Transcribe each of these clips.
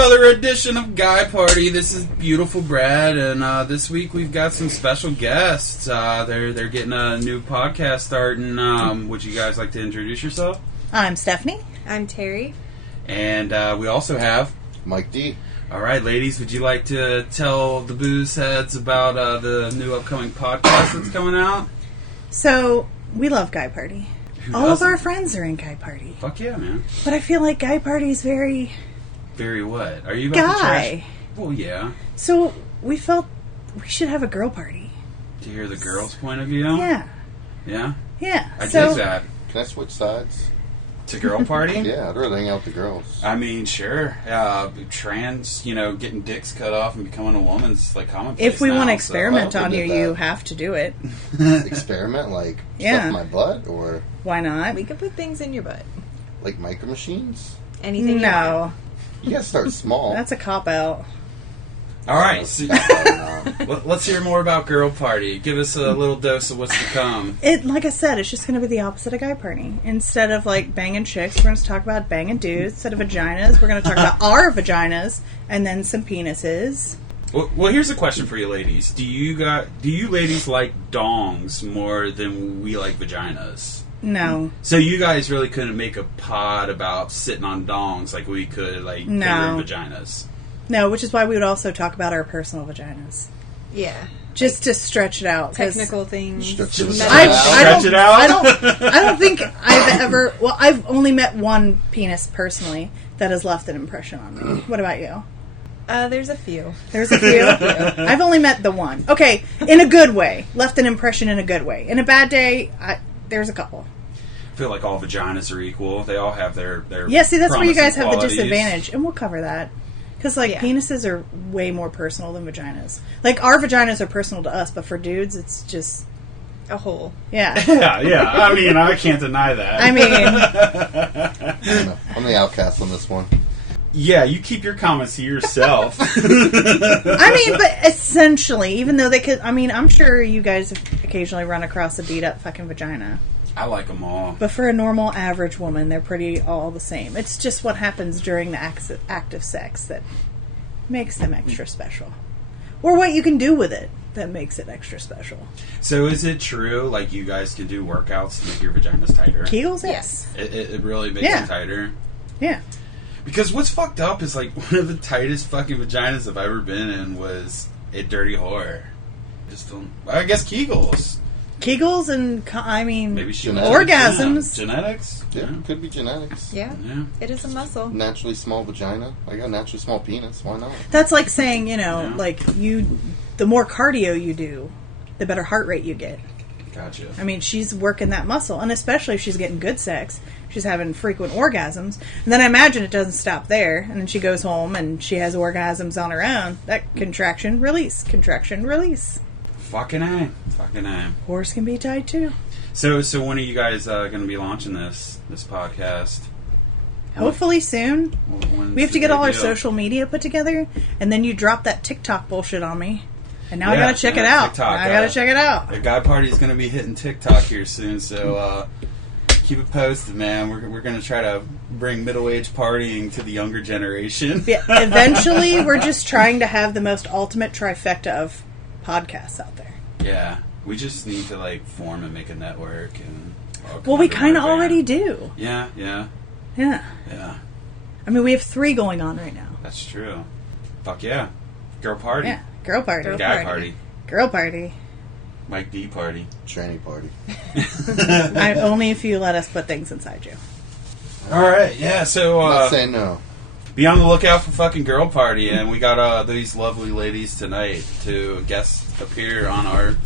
another edition of Guy Party. This is beautiful Brad, and this week we've got some special guests. They're getting a new podcast starting. Would you guys like to introduce yourself? I'm Stephanie. I'm Terry. And we also have Mike D. All right, ladies, would you like to tell the booze heads about the new upcoming podcast that's coming out? So, we love Guy Party. Who All of doesn't? our friends are in Guy Party. Fuck yeah, man. But I feel like Guy Party is very... Very what? Are you about to Guy. trash? Well, yeah. So, we felt we should have a girl party. To hear the girls' point of view? Yeah. Yeah? Yeah. I so, dig that. Can I switch sides? To girl party? Yeah, I'd rather hang out with the girls. I mean, sure. Trans, getting dicks cut off and becoming a woman's like commonplace. If we now, want to so- experiment well, on we you, did you that. have to do it. Experiment, like Yeah. stuff in my butt, or Why not? We could put things in your butt. like micro machines. Anything you want. No. You gotta start small. That's a cop-out. All right, so No. let's hear more about girl party. Give us a little dose of what's to come. Like I said, it's just going to be the opposite of Guy Party. Instead of, like, banging chicks, we're going to talk about banging dudes. Instead of vaginas, we're going to talk about our vaginas and then some penises. Well, here's a question for you, ladies. Do you ladies like dongs more than we like vaginas? No. So you guys really couldn't make a pod about sitting on dongs like we could, like, No. fingering vaginas. No, which is why we would also talk about our personal vaginas. Yeah. Just to stretch it out. 'cause Technical things. Stretch it medical- out. Stretch it out? I don't think I've ever... Well, I've only met one penis personally that has left an impression on me. What about you? There's a few. There's a few. I've only met the one. Okay, in a good way. Left an impression in a good way. In a bad day, there's a couple. I feel like all vaginas are equal. They all have their Yeah, see, that's where you guys promising have the qualities. disadvantage, and we'll cover that. Because, like, Yeah. penises are way more personal than vaginas. Like, our vaginas are personal to us, but for dudes, it's just... A hole. Yeah. Yeah. I mean, I can't deny that. I mean... I'm the outcast on this one. Yeah, you keep your comments to yourself. I mean, but essentially, even though they could... I mean, I'm sure you guys have occasionally run across a beat-up fucking vagina. I like them all. But for a normal, average woman, they're pretty all the same. It's just what happens during the act of sex that makes them extra special. Or what you can do with it that makes it extra special. So is it true, like, you guys can do workouts to make your vaginas tighter? Kegels? Yes. It really makes Yeah. them tighter? Yeah. Because what's fucked up is, like, one of the tightest fucking vaginas I've ever been in was a dirty whore. Just don't... I guess Kegels. Kegels and, I mean, Maybe she orgasms. Yeah. Genetics? Yeah, could be genetics. Yeah. Yeah. It is a muscle. Naturally small vagina. I got a naturally small penis. Why not? That's like saying, Yeah. like, the more cardio you do, the better heart rate you get. Gotcha. I mean, she's working that muscle, and especially if she's getting good sex, she's having frequent orgasms. And then I imagine it doesn't stop there, and then she goes home and she has orgasms on her own. That contraction, release. Fucking A. Horse can be tied too. So when are you guys going to be launching this podcast? Hopefully soon. When's We have the to get big all our deal? social media put together, and then you drop that TikTok bullshit on me. And now I Yeah, gotta check it yeah, out. TikTok, I gotta check it out. The Guy Party is going to be hitting TikTok here soon, so keep it posted, man. We're going to try to bring middle-aged partying to the younger generation. Yeah, eventually, we're just trying to have the most ultimate trifecta of podcasts out there. Yeah, we just need to, like, form and make a network. And Well, we kind of already do. Yeah. Yeah. I mean, we have 3 going on right now. That's true. Fuck yeah. Girl party. Yeah. Girl party. Guy party. Girl party. Mike D party. Tranny party. Only if you let us put things inside you. All right, yeah, so Not saying no. be on the lookout for fucking Girl Party, and we got these lovely ladies tonight to guest appear on our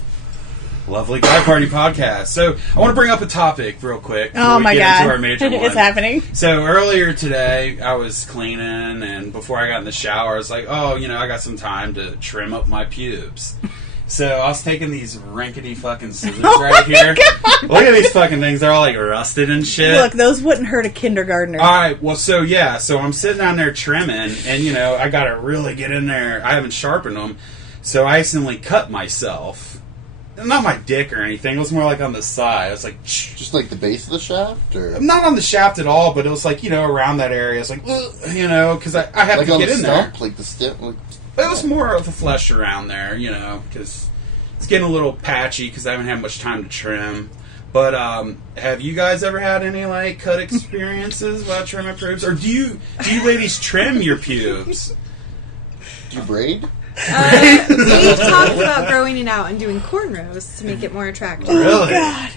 lovely Guy Party podcast. So I want to bring up a topic real quick before Oh we my get god. into our major one. It's happening. So earlier today, I was cleaning, and before I got in the shower, I was like, oh, I got some time to trim up my pubes. So I was taking these rinkety fucking scissors right here. Look at these fucking things. They're all like rusted and shit. Look, those wouldn't hurt a kindergartner. All right, well, so I'm sitting down there trimming, and, I got to really get in there. I haven't sharpened them, so I accidentally cut myself not my dick or anything. It was more like on the side. It was like Just like the base of the shaft, or not on the shaft at all, but it was like, around that area. It's like, because I have like to on get the in stump, there. like the stem. Like, It was more of the flesh around there, because it's getting a little patchy because I haven't had much time to trim. But have you guys ever had any like cut experiences while trimming pubes, or do you ladies trim your pubes? do you braid? We've talked about growing it out and doing cornrows to make it more attractive. Really? God.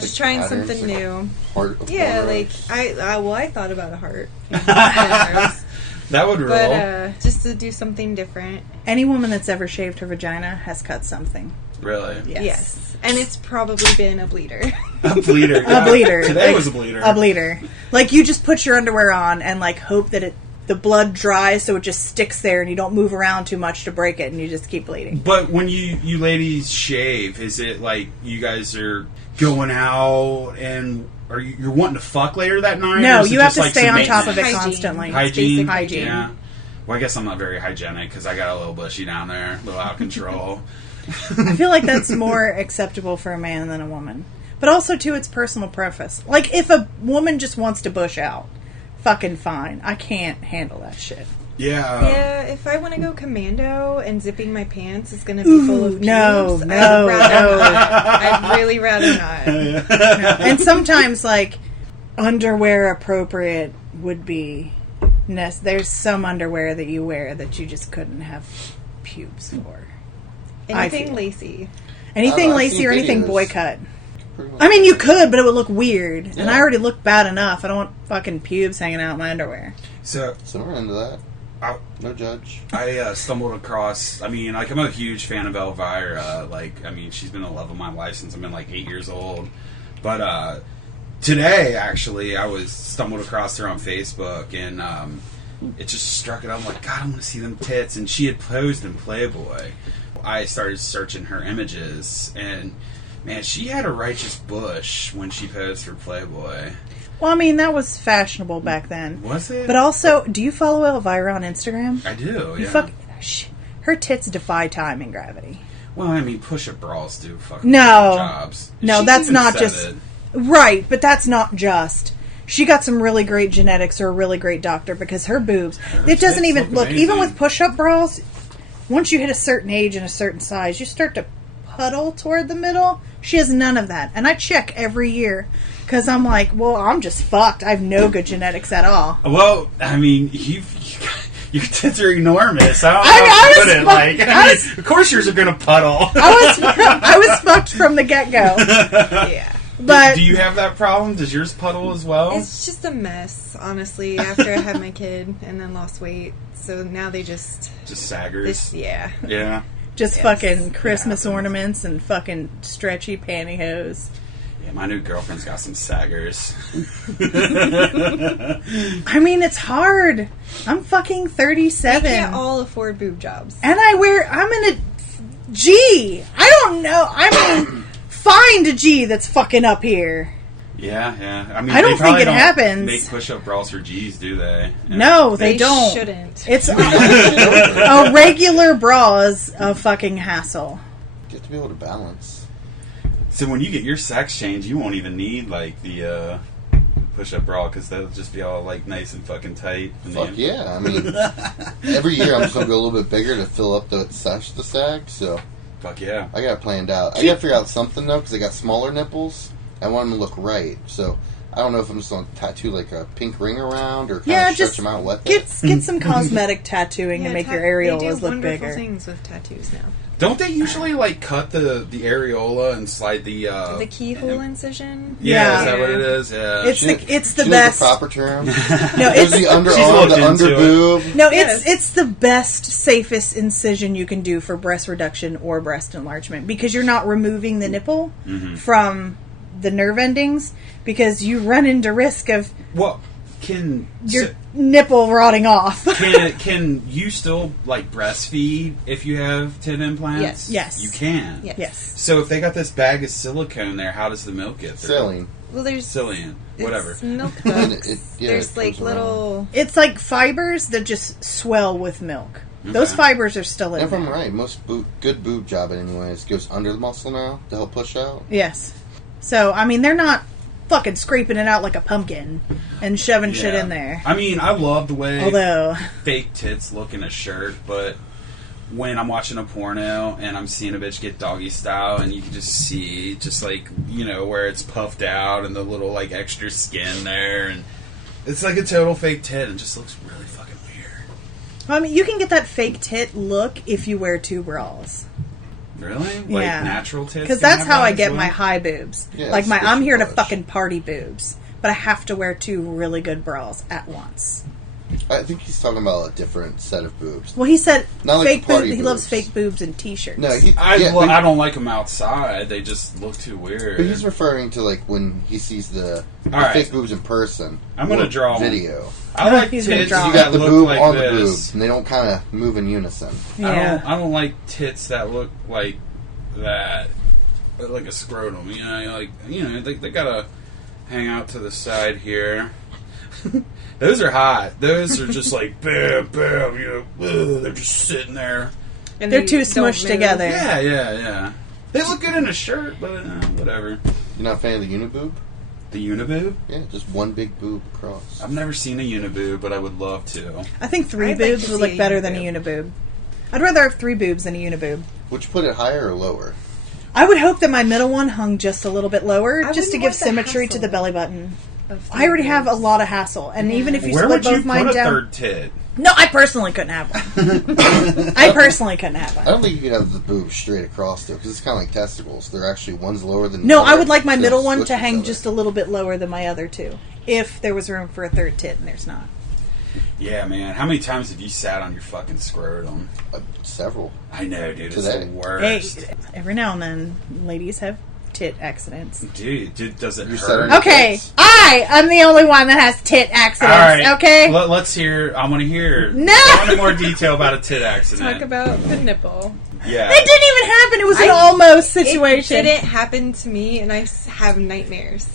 Just trying patterns, something like new. Heart of Yeah, cornrows. like I thought about a heart, cornrows, That would roll. but just to do something different. Any woman that's ever shaved her vagina has cut something. Really? Yes, and it's probably been a bleeder. A bleeder. A bleeder. Today Like, was a bleeder. A bleeder. Like, you just put your underwear on and, like, hope that the blood dries so it just sticks there and you don't move around too much to break it and you just keep bleeding. But when you ladies shave, is it like you guys are going out and are you're wanting to fuck later that night? No, or is it you have just, to like, stay some on top of it Hygiene. constantly. Hygiene. basic hygiene. Yeah. Well, I guess I'm not very hygienic because I got a little bushy down there, a little out of control. I feel like that's more acceptable for a man than a woman. But also, too, it's personal preference. Like, if a woman just wants to bush out, fucking fine. I can't handle that shit. Yeah. Yeah, if I want to go commando and zipping my pants is going to be full of pubes, no. I'd really rather not. And sometimes, like, underwear appropriate would be... There's some underwear that you wear that you just couldn't have pubes for. Anything feel. lacy. Anything I've lacy seen or anything videos. boy cut. Pretty much. I mean, you could, but it would look weird. And Yeah. I already look bad enough. I don't want fucking pubes hanging out in my underwear. So So we're into that. I, No judge. I stumbled across. I mean, like I'm a huge fan of Elvira. She's been the love of my life since I've been like 8 years old. But today, actually, I stumbled across her on Facebook, and it just struck it. I'm like, God, I want to see them tits. And she had posed in Playboy. I started searching her images, and man, she had a righteous bush when she posed for Playboy. Well, I mean, that was fashionable back then. Was it? But also, do you follow Elvira on Instagram? I do. You Yeah. her tits defy time and gravity. Well, I mean, push-up bras do fucking No. jobs. No, She that's even not said just... it. Right, but that's not just. She got some really great genetics or a really great doctor because her boobs... it doesn't tits even... look Look, even amazing. with push-up bras, once you hit a certain age and a certain size, you start to puddle toward the middle. She has none of that. And I check every year because I'm like, well, I'm just fucked. I have no good genetics at all. Well, I mean, your tits are enormous. I don't know I how to was put it. fuck- Like, I was- of course yours are gonna puddle. I was fucked from the get-go. Yeah. But Do you have that problem? Does yours puddle as well? It's just a mess, honestly, after I had my kid and then lost weight. So now they just... saggers. yeah. Yeah. just Yes. fucking Christmas happens. ornaments and fucking stretchy pantyhose. Yeah, my new girlfriend's got some saggers. I mean, it's hard. I'm fucking We 37. can't all afford boob jobs. And I'm in a G. I don't know. I mean, find a G that's fucking up here. Yeah, yeah. I mean, I don't they probably think it happens. Make push-up bras for G's, do they? Yeah. No, they don't. Shouldn't. It's a regular bra is a fucking hassle. You have to be able to balance. So when you get your sex change, you won't even need like the push-up bra because they'll just be all like nice and fucking tight. And Fuck yeah. I mean, every year I'm just going to go a little bit bigger to fill up the sag, so Fuck yeah. I got it planned out. I got to figure out something, though, because I got smaller nipples. I want them to look right, so I don't know if I'm just going to tattoo like a pink ring around or kind Yeah, of stretch just them out wet. get some cosmetic tattooing to make your areolas they do look wonderful bigger. things with tattoos now. Don't they usually like cut the areola and slide the The keyhole incision. Yeah, is Yeah. that what it is? Yeah. It's the She knows best. the proper term. No, There's it's the underarm, looked the under into it. boob. no, Yes. it's the best, safest incision you can do for breast reduction or breast enlargement because you're not removing the nipple from the nerve endings because you run into risk of Well, can your nipple rotting off. can you still like breastfeed if you have tit implants? Yes. You can. Yes. Yes. So if they got this bag of silicone there, how does the milk get through? Saline. Well, there's Cillian. Whatever. It's milk And ducts. it- yeah, There's it like comes around. little. It's like fibers that just swell with milk. Those Okay. fibers are still in If I'm there. right, most good boob job anyways goes under the muscle now to help push out. Yes. So, I mean, they're not fucking scraping it out like a pumpkin and shoving shit Yeah. in there. I mean, I love the way Although, fake tits look in a shirt, but when I'm watching a porno and I'm seeing a bitch get doggy style and you can just see just like, you know, where it's puffed out and the little like extra skin there, and it's like a total fake tit and just looks really fucking weird. I mean, you can get that fake tit look if you wear 2 bras. Really? Like Yeah. natural tits? Because can that's have how that I as get well? my high boobs. Yeah, Like my, it's I'm here to push. fucking party boobs, but I have to wear 2 really good bras at once. I think he's talking about a different set of boobs. Well, he said Not like fake party boobs. He loves boobs. fake boobs and t-shirts. No, I don't like them outside. They just look too weird. but he's referring to like when he sees the right. fake boobs in person. I'm gonna or draw one. video. I like He's gonna tits draw You it. that got the look boob like on the this. boob, and they don't kind of move in unison. Yeah. I don't like tits that look like that, but like a scrotum. You know, they gotta hang out to the side here. Those are hot. Those are just like bam, bam. You know, ugh, they're just sitting there. And They're they too don't smushed move. together. Yeah. They look good in a shirt, but whatever. You're not a fan of the uniboob? The uniboob? Yeah, just one big boob across. I've never seen a uniboob, but I would love to. I think 3 I'd like boobs to would see look a better than a uniboob. uniboob. I'd rather have 3 boobs than a uniboob. Would you put it higher or lower? I would hope that my middle one hung just a little bit lower, I just to wouldn't give want the symmetry to hassle the belly button. of I already have a boobs. lot of hassle, and even if you Where split would you both mine put a down, third tit? no, I personally couldn't have one. I personally couldn't have I one. don't think you could have the boobs straight across though, because it's kind of like testicles. They're actually one's lower than the No, other. I would like my They middle don't one switch to each hang other. just a little bit lower than my other 2, if there was room for a third tit, and there's not. Yeah, man. How many times have you sat on your fucking scrotum? Several. I know, dude. It's Today. the worst. Hey, every now and then, ladies have tit accidents. Dude, does it You hurt? said it. Okay, I am the only one that has tit accidents. All right. Okay. Let's hear. I want to hear. No! Go into more detail about a tit accident. Talk about the nipple. Yeah. It didn't even happen. It was an I- almost situation. It didn't happen to me, and I have nightmares.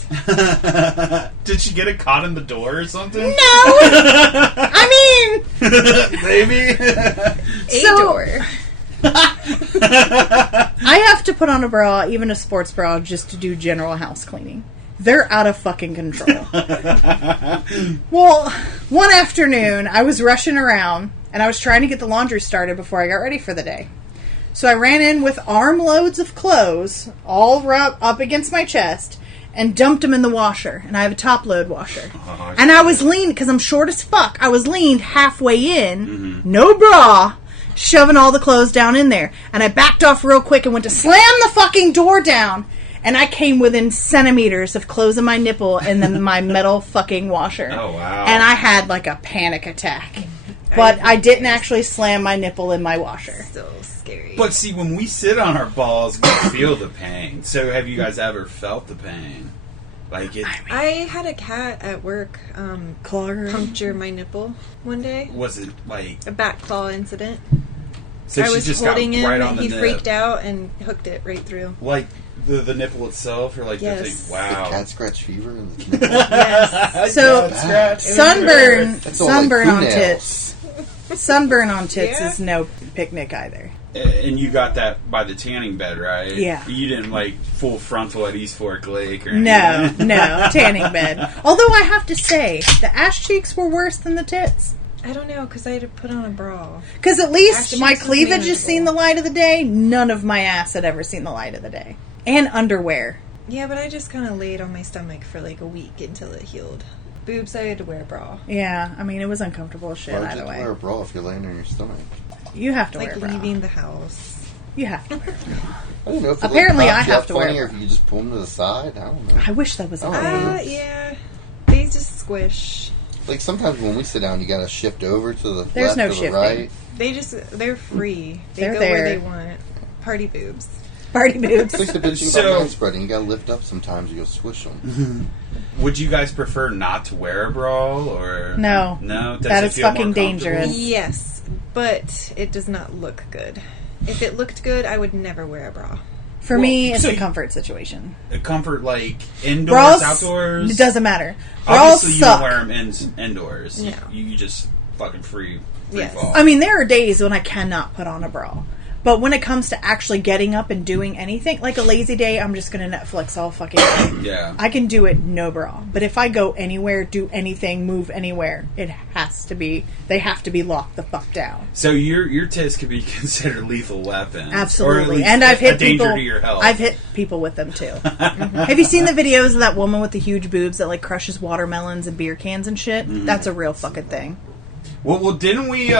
Did she get it caught in the door or something? No. I mean, Maybe. A So- door. I have to put on a bra, even a sports bra, just to do general house cleaning. They're out of fucking control. Well, one afternoon, I was rushing around, and I was trying to get the laundry started before I got ready for the day. So I ran in with armloads of clothes, all up against my chest, and dumped them in the washer. And I have a top load washer. Oh, And I was leaned, because I'm short as fuck, I was leaned halfway in, no bra, shoving all the clothes down in there. And I backed off real quick and went to slam the fucking door down. And I came within centimeters of closing my nipple and then my metal fucking washer. Oh, wow. And I had like a panic attack. But I didn't actually slam my nipple in my washer. So scary. But see, when we sit on our balls, we feel the pain. So have you guys ever felt the pain? Like it? I had a cat at work Clogger. puncture my nipple one day. Was it like? A back claw incident. So I she was just holding got him, right on the he nip. freaked out and hooked it right through. Like the nipple itself, or like the Yes. thing? The Wow. cat scratch fever and the nipple. Yes. So, Cat scratch. sunburn, That's all like sunburn on fingernails. tits. Sunburn on tits Yeah. is no picnic either. And you got that by the tanning bed, right? Yeah. You didn't like full frontal at East Fork Lake or No, anything. no, tanning bed. Although I have to say, the ass cheeks were worse than the tits. I don't know, because I had to put on a bra. Because at Ass least my cheeks was cleavage has manageable. seen the light of the day. None of my ass had ever seen the light of the day. And underwear. Yeah, but I just kind of laid on my stomach for like a week until it healed. Boobs, I had to wear a bra. Yeah, I mean, it was uncomfortable as shit Why would you either have to way. wear a bra if you're laying on your stomach? You have to Like wear a bra. leaving the house. You have to wear a bra. I don't know if it Apparently like, I pops you have up to wear funny, a or if you just pull them to the side. I don't know. I wish that was a Oh. thing. Yeah. They just squish. Like sometimes when we sit down, you gotta shift over to the There's left no or the shifting. right. They're free. They They're go there. where they want. Party boobs. Party boobs. It's like the bitching So- about man spreading. You gotta lift up sometimes. You go squish them. Would you guys prefer not to wear a bra or No. No, That it is feel more fucking comfortable? dangerous. Yes, but it does not look good. If it looked good, I would never wear a bra. For Well, me, it's so a you- comfort situation. A comfort like indoors, Bras, outdoors. it doesn't matter. Bras Obviously, you suck. don't wear them indoors. No. You just fucking free free Yes. fall. I mean, there are days when I cannot put on a bra. But when it comes to actually getting up and doing anything, like a lazy day, I'm just going to Netflix all fucking day. Yeah. I can do it no bra. But if I go anywhere, do anything, move anywhere, they have to be locked the fuck down. So your tits could be considered lethal weapons. Absolutely. Or at least And I've hit a danger people. to your health. I've hit people with them too. Have you seen the videos of that woman with the huge boobs that like crushes watermelons and beer cans and shit? That's a real fucking thing. Well, didn't we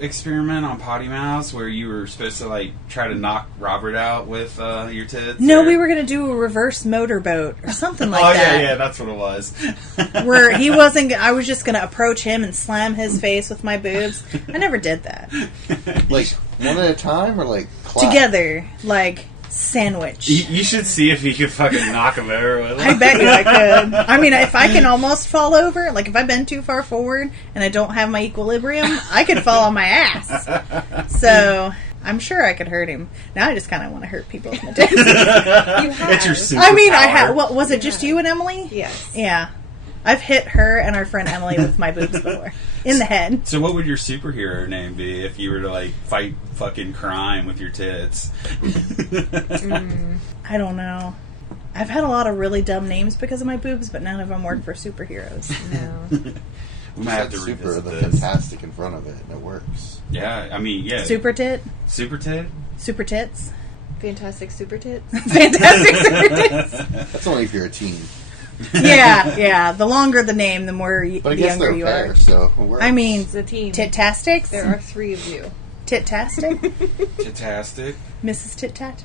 experiment on potty mouths where you were supposed to like try to knock Robert out with your tits? No, or- we were going to do a reverse motorboat or something like oh that. yeah, that's what it was. Where he wasn't, I was just going to approach him and slam his face with my boobs. I never did that. Like one at a time, or like clap? Together, like sandwich. You should see if you could fucking knock him over with it. I bet you I could. I mean, if I can almost fall over, like if I bend too far forward and I don't have my equilibrium, I could fall on my ass. So I'm sure I could hurt him. Now I just kind of want to hurt people with my dicks. You have. It's your superpower. I mean, I have. What was it? Just you and Emily? Yes. Yeah. I've hit her and our friend Emily with my boobs before. In the head. So what would your superhero name be if you were to like fight fucking crime with your tits? I don't know. I've had a lot of really dumb names because of my boobs, but none of them work for superheroes. No. We might have to Just super revisit the this. fantastic in front of it, and it works. Yeah, I mean, yeah. Super tit? Super tit? Super tits? Fantastic super tits. Fantastic super tits? That's only if you're a teen. Yeah. The longer the name, the more But I the guess younger they're you fair, are. so it works. I mean, It's a team. Tit-tastics? There are 3 of you. Tit-tastic? Titastic? Mrs. Tit-tat?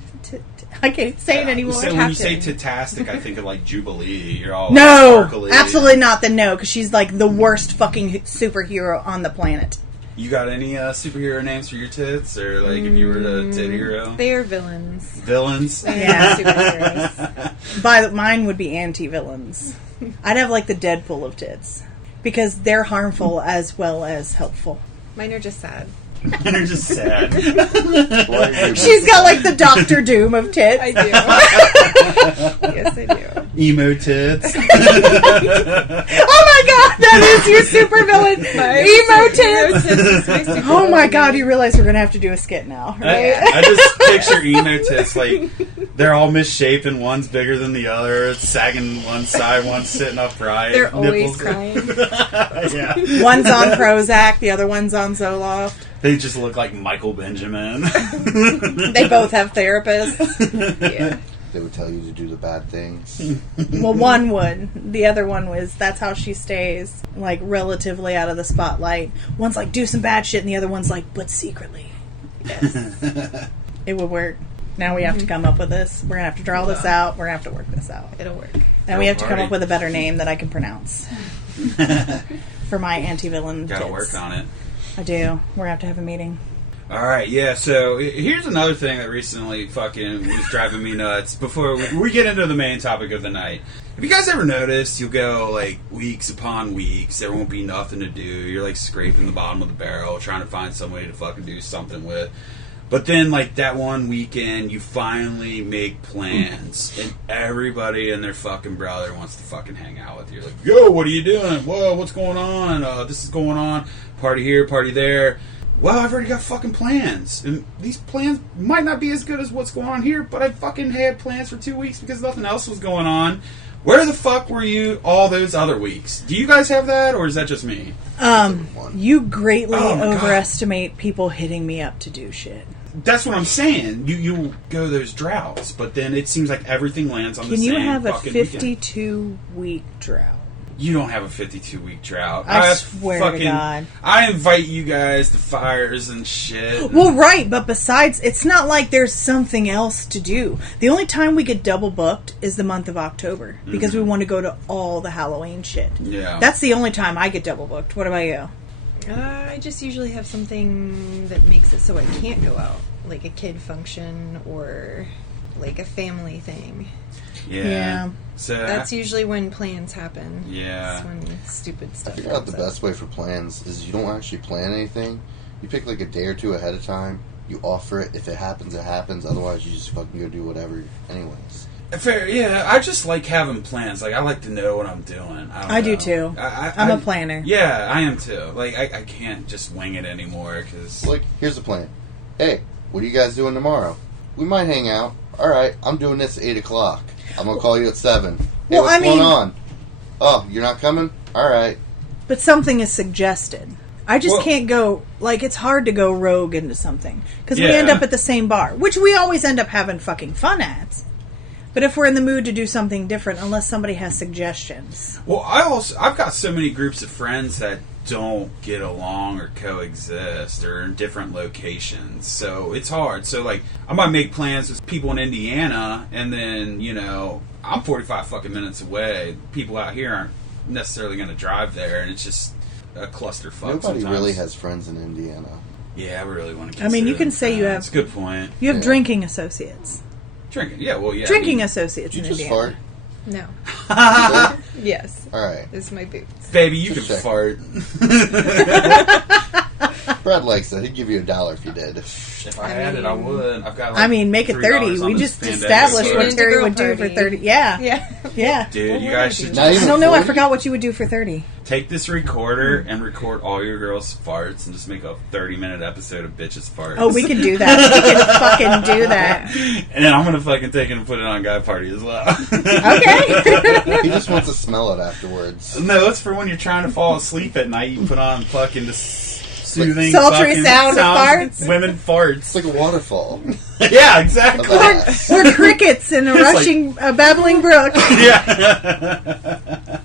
I can't say it anymore. So when you say Captain. titastic, I think of like Jubilee. You're all No! sparkly. Absolutely not the no, because she's like the worst fucking superhero on the planet. You got any superhero names for your tits, or like if you were the tit hero? They are villains. Villains. They are Yeah. superheroes. Mine would be anti-villains. I'd have like the Deadpool of tits. Because they're harmful as well as helpful. Mine are just sad. They're just sad. She's got like the Doctor Doom of tits. I do. Yes, I do. Emo tits. Oh my god, that is your supervillain! Emo tits! is my super Oh my villain. god, you realize we're gonna have to do a skit now, right? I just picture emo tits like they're all misshapen. One's bigger than the other. It's sagging one side. One's sitting upright. They're Nipples- always crying. Yeah, One's on Prozac, the other one's on Zoloft. they just look like Michael Benjamin. They both have therapists. Yeah. They would tell you to do the bad things. Well, one would. The other one was, that's how she stays, like, relatively out of the spotlight. One's like, do some bad shit, and the other one's like, but secretly. Yes. It would work. Now we have to come up with this. We're going to have to draw this out. We're going to have to work this out. It'll work. And we have to come Party. up with a better name that I can pronounce for my anti-villain Gotta tits. work on it. I do. We're going to have to have a meeting. All right, yeah. So here's another thing that recently fucking was driving me nuts. Before we get into the main topic of the night, have you guys ever noticed you'll go like weeks upon weeks, there won't be nothing to do. You're like scraping the bottom of the barrel, trying to find somebody to fucking do something with. But then, like that one weekend, you finally make plans, and everybody and their fucking brother wants to fucking hang out with you. Like, yo, what are you doing? Whoa, what's going on? This is going on. Party here, party there. Well, I've already got fucking plans. And these plans might not be as good as what's going on here, but I fucking had plans for 2 weeks because nothing else was going on. Where the fuck were you all those other weeks? Do you guys have that, or is that just me? You greatly Oh my God. overestimate people hitting me up to do shit. That's what I'm saying. You go those droughts, but then it seems like everything lands on the Can same you have a fucking weekend. 52-week drought? You don't have a 52-week drought. I swear to God. I invite you guys to fires and shit. Well, right, but besides, it's not like there's something else to do. The only time we get double booked is the month of October because we want to go to all the Halloween shit. Yeah. That's the only time I get double booked. What about you? I just usually have something that makes it so I can't go out, like a kid function or like a family thing. Yeah. So That's usually when plans happen. Yeah. That's when stupid I stuff figured out the comes up. best way for plans is you don't actually plan anything. You pick like a day or two ahead of time. You offer it. If it happens, it happens. Otherwise, you just fucking go do whatever anyways. Fair, yeah. I just like having plans. Like, I like to know what I'm doing. I do too. I'm a planner. Yeah, I am too. Like, I can't just wing it anymore, because... Like, here's the plan. Hey, what are you guys doing tomorrow? We might hang out. Alright, I'm doing this at 8 o'clock. I'm going to call you at 7. Hey, Well, what's I mean- going on? Oh, you're not coming? Alright. But something is suggested. I just Well- can't go, like, it's hard to go rogue into something. Because we Yeah. end up at the same bar, which we always end up having fucking fun at. But if we're in the mood to do something different, unless somebody has suggestions. Well, I've got so many groups of friends that don't get along or coexist or in different locations, so it's hard. So, like, I might make plans with people in Indiana, and then, you know, I'm 45 fucking minutes away. People out here aren't necessarily going to drive there, and it's just a clusterfuck. Nobody sometimes. really has friends in Indiana. Yeah, I really want to. I mean, you can say you have- That's a good point. You have Yeah. drinking associates. Drinking, yeah, well, yeah. Drinking associates Did in you just Indiana. fart? No. Yes. Alright. This is my boots. Baby, you can Just check. fart. Brad likes it. He'd give you $1 if you did. If I had it, I would. I've got. Like, I mean, make it $3 30. on We this just pandemic established store. what Into Terry girl would do for party. 30. Yeah. Yeah. Yeah. Dude, What you would guys I should do? Not even I don't know. I 40? forgot what you would do for 30. take this recorder and record all your girls' farts and just make a 30-minute episode of bitches farts. Oh, we can do that. We can fucking do that. And then I'm gonna fucking take it and put it on Guy Party as well. Okay. He just wants to smell it afterwards. No, it's for when you're trying to fall asleep at night. You put on fucking this soothing, Sultry fucking sound of sounds, farts? women It's farts. like a waterfall. Yeah, exactly. Of ass. Or crickets in a rushing, a babbling brook. Yeah.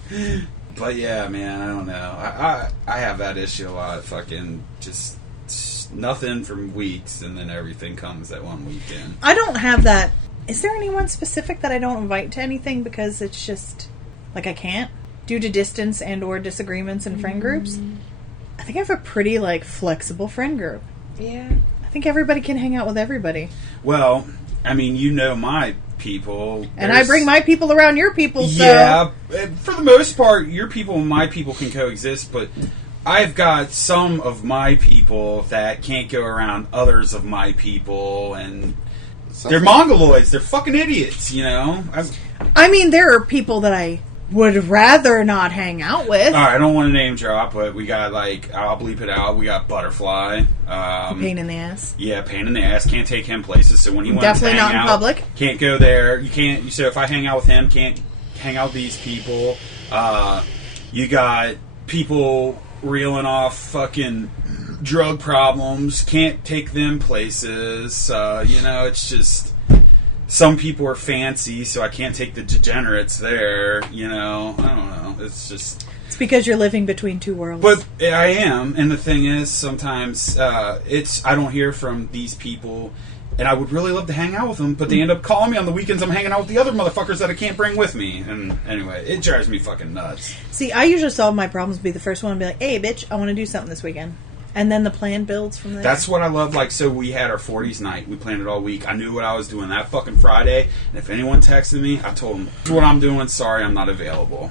But yeah, man, I don't know. I have that issue a lot. Fucking just nothing for weeks, and then everything comes that one weekend. I don't have that. Is there anyone specific that I don't invite to anything because it's just like I can't due to distance and or disagreements in friend groups? I think I have a pretty like flexible friend group. Yeah. I think everybody can hang out with everybody, Well, I mean, you know my people, and I bring my people around your people. So Yeah, for the most part, your people and my people can coexist, but I've got some of my people that can't go around others of my people, and they're mongoloids. They're fucking idiots, you know? I mean, there are people that I would rather not hang out with. Alright, I don't want to name drop, but we got, like, I'll bleep it out. We got Butterfly. Pain in the ass. Yeah, pain in the ass. Can't take him places. So when he wants Definitely to hang not in out, public. can't go there. You can't. So if I hang out with him, can't hang out with these people. You got people reeling off fucking drug problems. Can't take them places. You know, it's just some people are fancy, so I can't take the degenerates there. You know, I don't know. It's just. It's because you're living between two worlds. But I am, and the thing is, sometimes I don't hear from these people, and I would really love to hang out with them, but they end up calling me on the weekends. I'm hanging out with the other motherfuckers that I can't bring with me, and anyway, it drives me fucking nuts. See, I usually solve my problems. Be the first one to be like, "Hey, bitch, I want to do something this weekend," and then the plan builds from there. That's what I love. Like, so we had our 40s night. We planned it all week. I knew what I was doing that fucking Friday, and if anyone texted me, I told them, "This is what I'm doing. Sorry, I'm not available."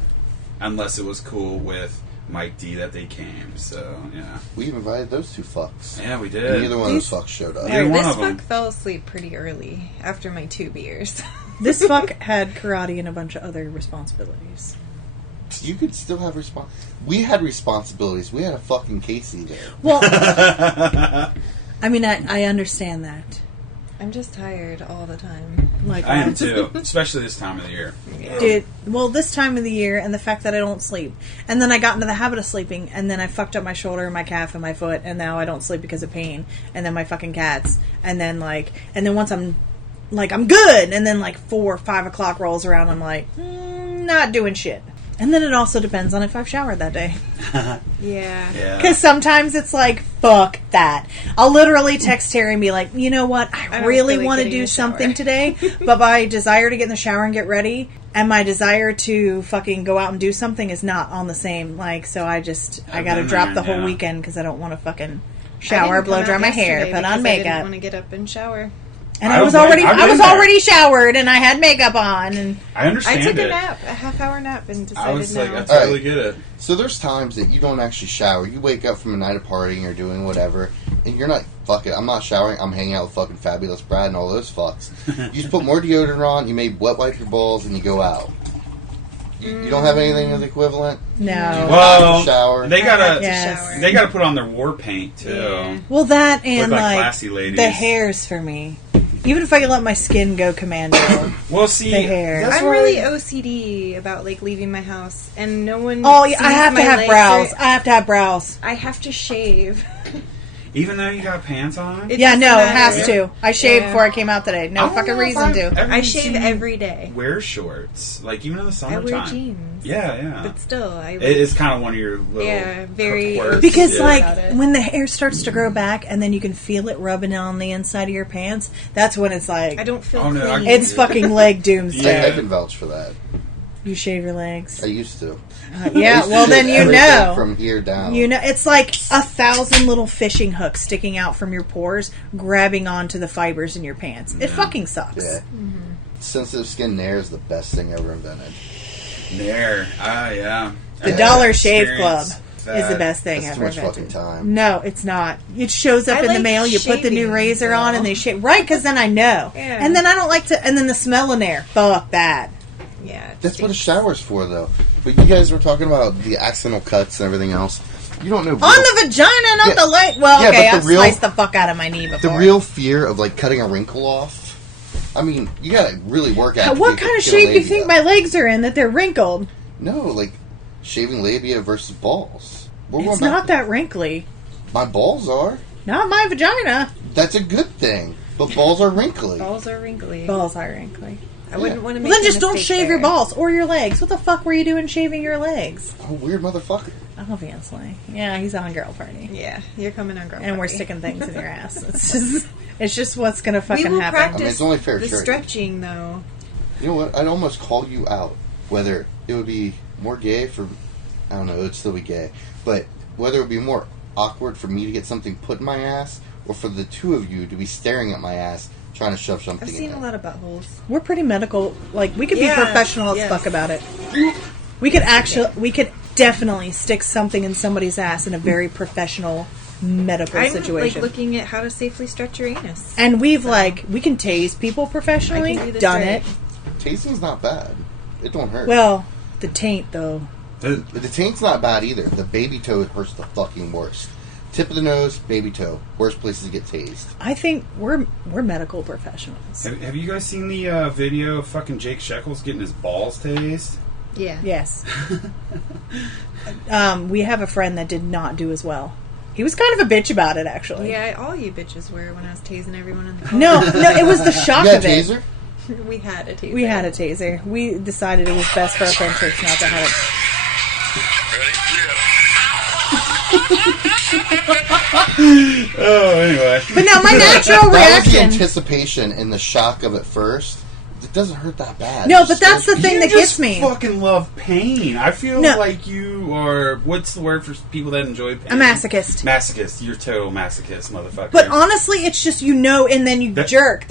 Unless it was cool with Mike D that they came. So, yeah. We invited those two fucks. Yeah, we And did. neither one of those fucks showed up. Neither one This of them. fuck fell asleep pretty early after my 2 beers. This fuck had karate and a bunch of other responsibilities. You could still have We had responsibilities. We had a fucking Casey there. Well, I mean, I understand that. I'm just tired all the time. Like, I am too, especially this time of the year. dude, well, this time of the year and the fact that I don't sleep. And then I got into the habit of sleeping, and then I fucked up my shoulder, my calf, and my foot, and now I don't sleep because of pain. And then my fucking cats. And then, once I'm good, and then, 4 or 5 o'clock rolls around, I'm like, not doing shit. And then it also depends on if I've showered that day. Yeah. Because sometimes it's like, fuck that. I'll literally text Terry and be like, you know what? I don't really feel like want to getting do a shower." something today, but my desire to get in the shower and get ready and my desire to fucking go out and do something is not on the same. So I got to been drop there, the whole yeah. weekend because I don't want to fucking I shower, didn't blow come dry out my hair, yesterday put on because I didn't makeup. want to get up and shower. And I I don't was blame- already I've I was been there. already showered and I had makeup on and I understand I took a it. nap, a half-hour nap, and decided I was like, no. I totally Alright. get it. So there's times that you don't actually shower. You wake up from a night of partying or doing whatever, and you're not, fuck it, I'm not showering, I'm hanging out with fucking Fabulous Brad and all those fucks. You just put more deodorant on, you may wet wipe your balls, and you go out. You don't have anything of the equivalent? No. Well, shower. they gotta Yes. they gotta put on their war paint too. Yeah. Well, that and Look like like classy ladies. the hairs for me. Even if I can let my skin go commando, Well, see, the hair. that's I'm why- really OCD about like leaving my house, and no one. oh yeah, I sees have to my have legs brows. or- I have to have brows. I have to shave. even though you got pants on. It Yeah, doesn't no, it matter. has to. I shaved Yeah. before I came out today. No I don't fucking know if reason I've to. ever I shave seen every day. Wear shorts, like even in the I summertime. wear jeans. Yeah. But still, I. It is kind of one of your little very quirks. Because Yeah. like about it. when the hair starts to grow back and then you can feel it rubbing on the inside of your pants, that's when it's like I don't feel Oh, no, I- clean. it's fucking leg doomsday. I can vouch for that. You shave your legs. I used to. Yeah, I used to well shave then you everything know. from here down. You know, it's like 1,000 little fishing hooks sticking out from your pores, grabbing onto the fibers in your pants. It fucking sucks. Yeah. Sensitive skin nair is the best thing ever invented. There. Yeah. The I Dollar Shave Club experienced is the that. best thing That's ever too much fucking invented. time. No, it's not. It shows up I in the like mail. You put the new shaving, razor on and though. they shave. Right, because then I know. Yeah. And then I don't like to. And then the smell in there. Fuck that. Yeah. it That's what a stinks. shower's for, though. But you guys were talking about the accidental cuts and everything else. You don't know On the vagina, not Yeah. the leg. Well, Yeah, okay, but I've the real- sliced the fuck out of my knee before. the real fear of like cutting a wrinkle off. I mean, you gotta really work at. What kind of shape do you think my legs are in that they're wrinkled? No, like shaving labia versus balls. We're It's going back not to- that wrinkly. My balls are. Not my vagina. That's a good thing. But balls are wrinkly. Balls are wrinkly. Balls are wrinkly. I wouldn't want to make. Well, then a just don't mistake shave your there. balls or your legs. What the fuck were you doing shaving your legs? Oh, weird motherfucker. Obviously. Yeah, he's on girl party. Yeah, you're coming on girl. And we're party. sticking things in your ass. It's just what's gonna We fucking will happen. practice I mean, it's only fair the trade. stretching, though. You know what? I'd almost call you out. Whether it would be more gay for, I don't know, it would still be gay. But whether it would be more awkward for me to get something put in my ass, or for the two of you to be staring at my ass trying to shove something I've in seen it. a lot of buttholes. We're pretty medical. Like we could Yeah, be professional as yes. fuck about it. We could definitely stick something in somebody's ass in a very professional medical I'm situation. like looking at how to safely stretch your anus. And we've we can tase people professionally. I can do this Done right. it. Tasting's not bad. It don't hurt. Well, the taint though. The- But the taint's not bad either. The baby toe hurts the fucking worst. Tip of the nose, baby toe. Worst places to get tased. I think we're medical professionals. Have you guys seen the video of fucking Jake Shekels getting his balls tased? Yeah. Yes. We have a friend that did not do as well. He was kind of a bitch about it, actually. Yeah, all you bitches were when I was tasing everyone in the car. No, it was the shock You got of a it. taser? We had a taser. We had a taser. We decided it was best for our friendships not to have it. Oh, anyway. But no, my natural That was the reaction. anticipation and the shock of it first. It doesn't hurt that bad. No, It but just that's the scares thing You that just gets me. fucking love pain. I feel No. like you are. What's the word for people that enjoy pain? A masochist. Masochist. You're total masochist, motherfucker. But honestly, it's just and then you That- jerk.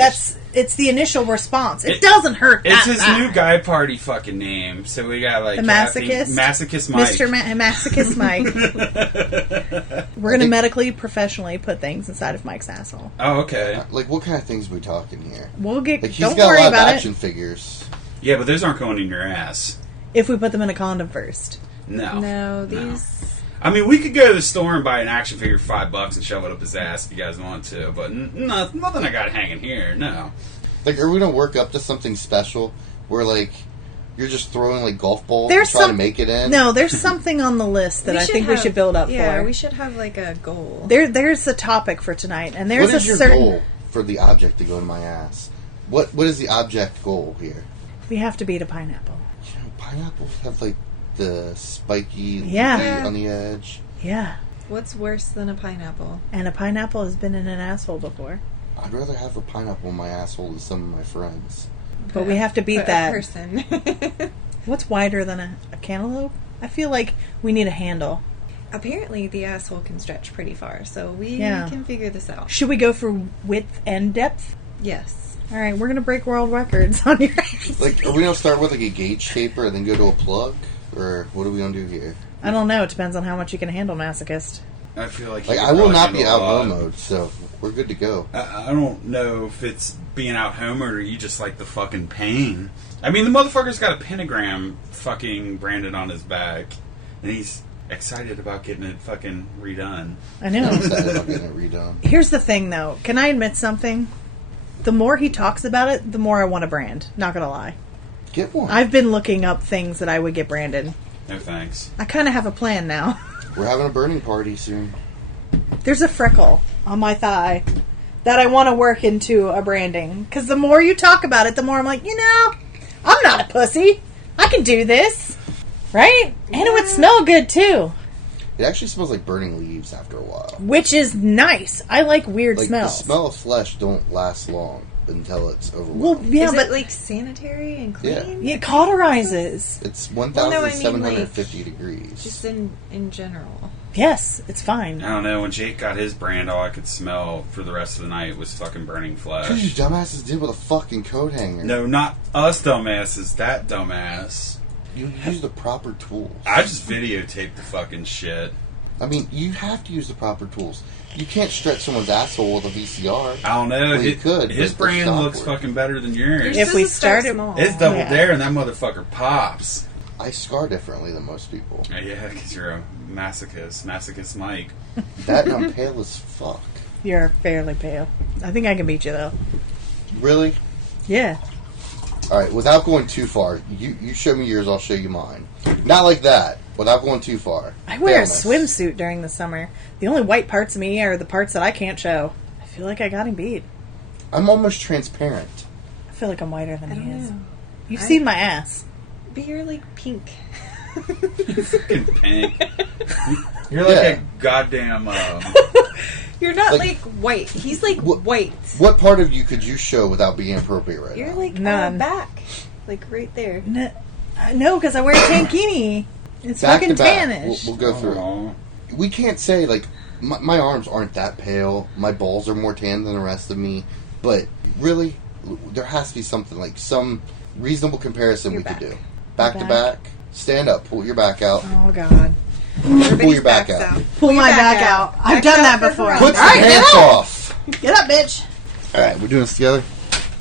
It's the initial response. It It- doesing hurt. it's that his bad. new guy party fucking name. So we got like The Kathy- masochist? Masochist Mike. Mr. Masochist Mike. We're gonna medically, professionally put things inside of Mike's asshole. Oh, okay. Like, what kind of things are we talking here? We'll get. Like, he's Don't got worry a lot of about action it. figures. Yeah, but those aren't going in your ass. If we put them in a condom first. No. No, these. I mean, we could go to the store and buy an action figure for $5 and shove it up his ass if you guys want to, but nothing I got hanging here. No. Like, are we gonna work up to something special where, like, you're just throwing, like, golf balls There's and trying some- to make it in? No, there's something on the list that I think we should build up Yeah, for. we should have like a goal. There's a topic for tonight, and there's What is a your certain. goal for the object to go in my ass? What is the object goal here? We have to beat a pineapple. You know, pineapples have, like, the spiky Yeah. leaf Yeah. on the edge. Yeah, What's worse than a pineapple? and a pineapple has been in an asshole before. I'd rather have a pineapple in my asshole than some of my friends. But we have to beat But that. a person. What's wider than a cantaloupe? I feel like we need a handle. Apparently, the asshole can stretch pretty far, so we Yeah. can figure this out. Should we go for width and depth? Yes. All right, we're gonna break world records on your ass. Like, are we gonna start with, like, a gauge taper and then go to a plug? Or what are we gonna do here? I don't know. It depends on how much you can handle, masochist. I feel like Like, I will not be out homoed, so we're good to go. I don't know if it's being out homoed or you just like the fucking pain. I mean, the motherfucker's got a pentagram fucking branded on his back, and he's excited about getting it fucking redone. I know. I'm excited about getting it redone. Here's the thing, though. Can I admit something? The more he talks about it, the more I want a brand. Not gonna lie. Get one. I've been looking up things that I would get branded. No thanks. I kind of have a plan now. We're having a burning party soon. There's a freckle on my thigh that I want to work into a branding. Because the more you talk about it, the more I'm like, I'm not a pussy. I can do this. Right? And it would smell good, too. It actually smells like burning leaves after a while. Which is nice. I like weird Like, smells. the smell of flesh don't last long until it's over. Well, yeah, Is but it like sanitary and clean? it cauterizes. It's Well, no, I mean, 1,750 degrees. Just in general. Yes, it's fine. I don't know. When Jake got his brand, all I could smell for the rest of the night was fucking burning Because flesh. you dumbasses did with a fucking coat hanger. No, not us dumbasses. That dumbass. You use the proper tools. I just videotaped the fucking shit. I mean, you have to use the proper tools. You can't stretch someone's asshole with a VCR. I don't know. Well, you could, His but brand stop looks work. fucking better than yours. If we Yours start started- small. It's double Yeah. dare and that motherfucker pops. I scar differently than most people. Yeah, because you're a masochist. Masochist Mike. That and I'm pale as fuck. You're fairly pale. I think I can beat you, though. Really? Yeah. Alright, without going too far, you show me yours, I'll show you mine. Not like that, without going too far. I wear Paleness. a swimsuit during the summer. The only white parts of me are the parts that I can't show. I feel like I got him beat. I'm almost transparent. I feel like I'm whiter than I he don't is. know. You've seen my ass. But you're like pink. Fucking pink. You're like Yeah. a goddamn. You're not Like- like white. He's like What- white. What part of you could you show without being inappropriate right You're now? like None. back. Like right there. No, because I wear a tankini. It's Back fucking to back. tannish. We'll go through it. Aw. We can't say, like, my arms aren't that pale. My balls are more tan than the rest of me. But really, there has to be something, like some reasonable comparison Your we could back. do. Back to Back. back. Stand up. Pull your back out. Oh, God. Everybody's your back backs out. Pull my your back out. I've Back done out that for before. Veronica. Put some All right, hands get up. off. Get up, bitch. Alright, we're doing this together?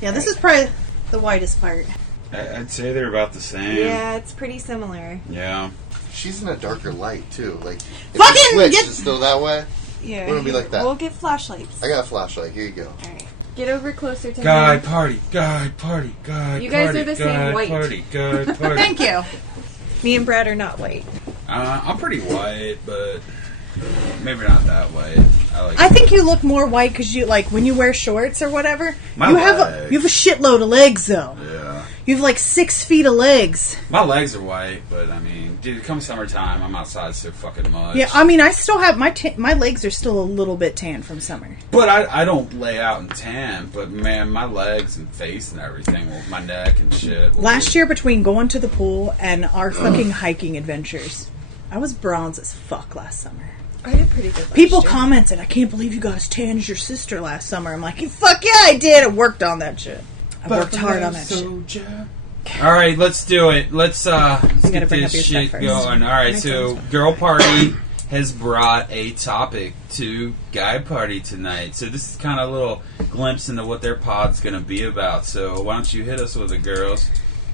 Yeah, this is probably the whitest part. I'd say they're about the same. Yeah, it's pretty similar. Yeah. She's in a darker light, too. Like, if Fucking you switch, get- it's still that way. Yeah. Wouldn't be like that. We'll get flashlights. I got a flashlight. Here you go. Alright. Get over closer to Guy him. party, guy party, guy You guys party, are the same guy white. party, guy party. Thank you. Me and Brad are not white. I'm pretty white, but maybe not that white. I think you look more white because you, like, when you wear shorts or whatever, My you have legs. a shitload of legs, though. Yeah. You have, like, 6 feet of legs. My legs are white, but I mean, dude, come summertime, I'm outside so fucking much. Yeah, I mean, I still have my legs are still a little bit tan from summer. But I don't lay out in tan, but man, my legs and face and everything, with my neck and shit. Last year, between going to the pool and our fucking hiking adventures, I was bronze as fuck last summer. I did pretty good last People year. commented, "I can't believe you got as tan as your sister last summer." I'm like, "Fuck yeah, I did. I worked on that shit. I worked hard on that shit." All right, let's do it. Let's gotta get bring this up your shit stuff first. going. All right, Make so sense. girl party has brought a topic to guy party tonight. So this is kind of a little glimpse into what their pod's going to be about. So why don't you hit us with it, girls?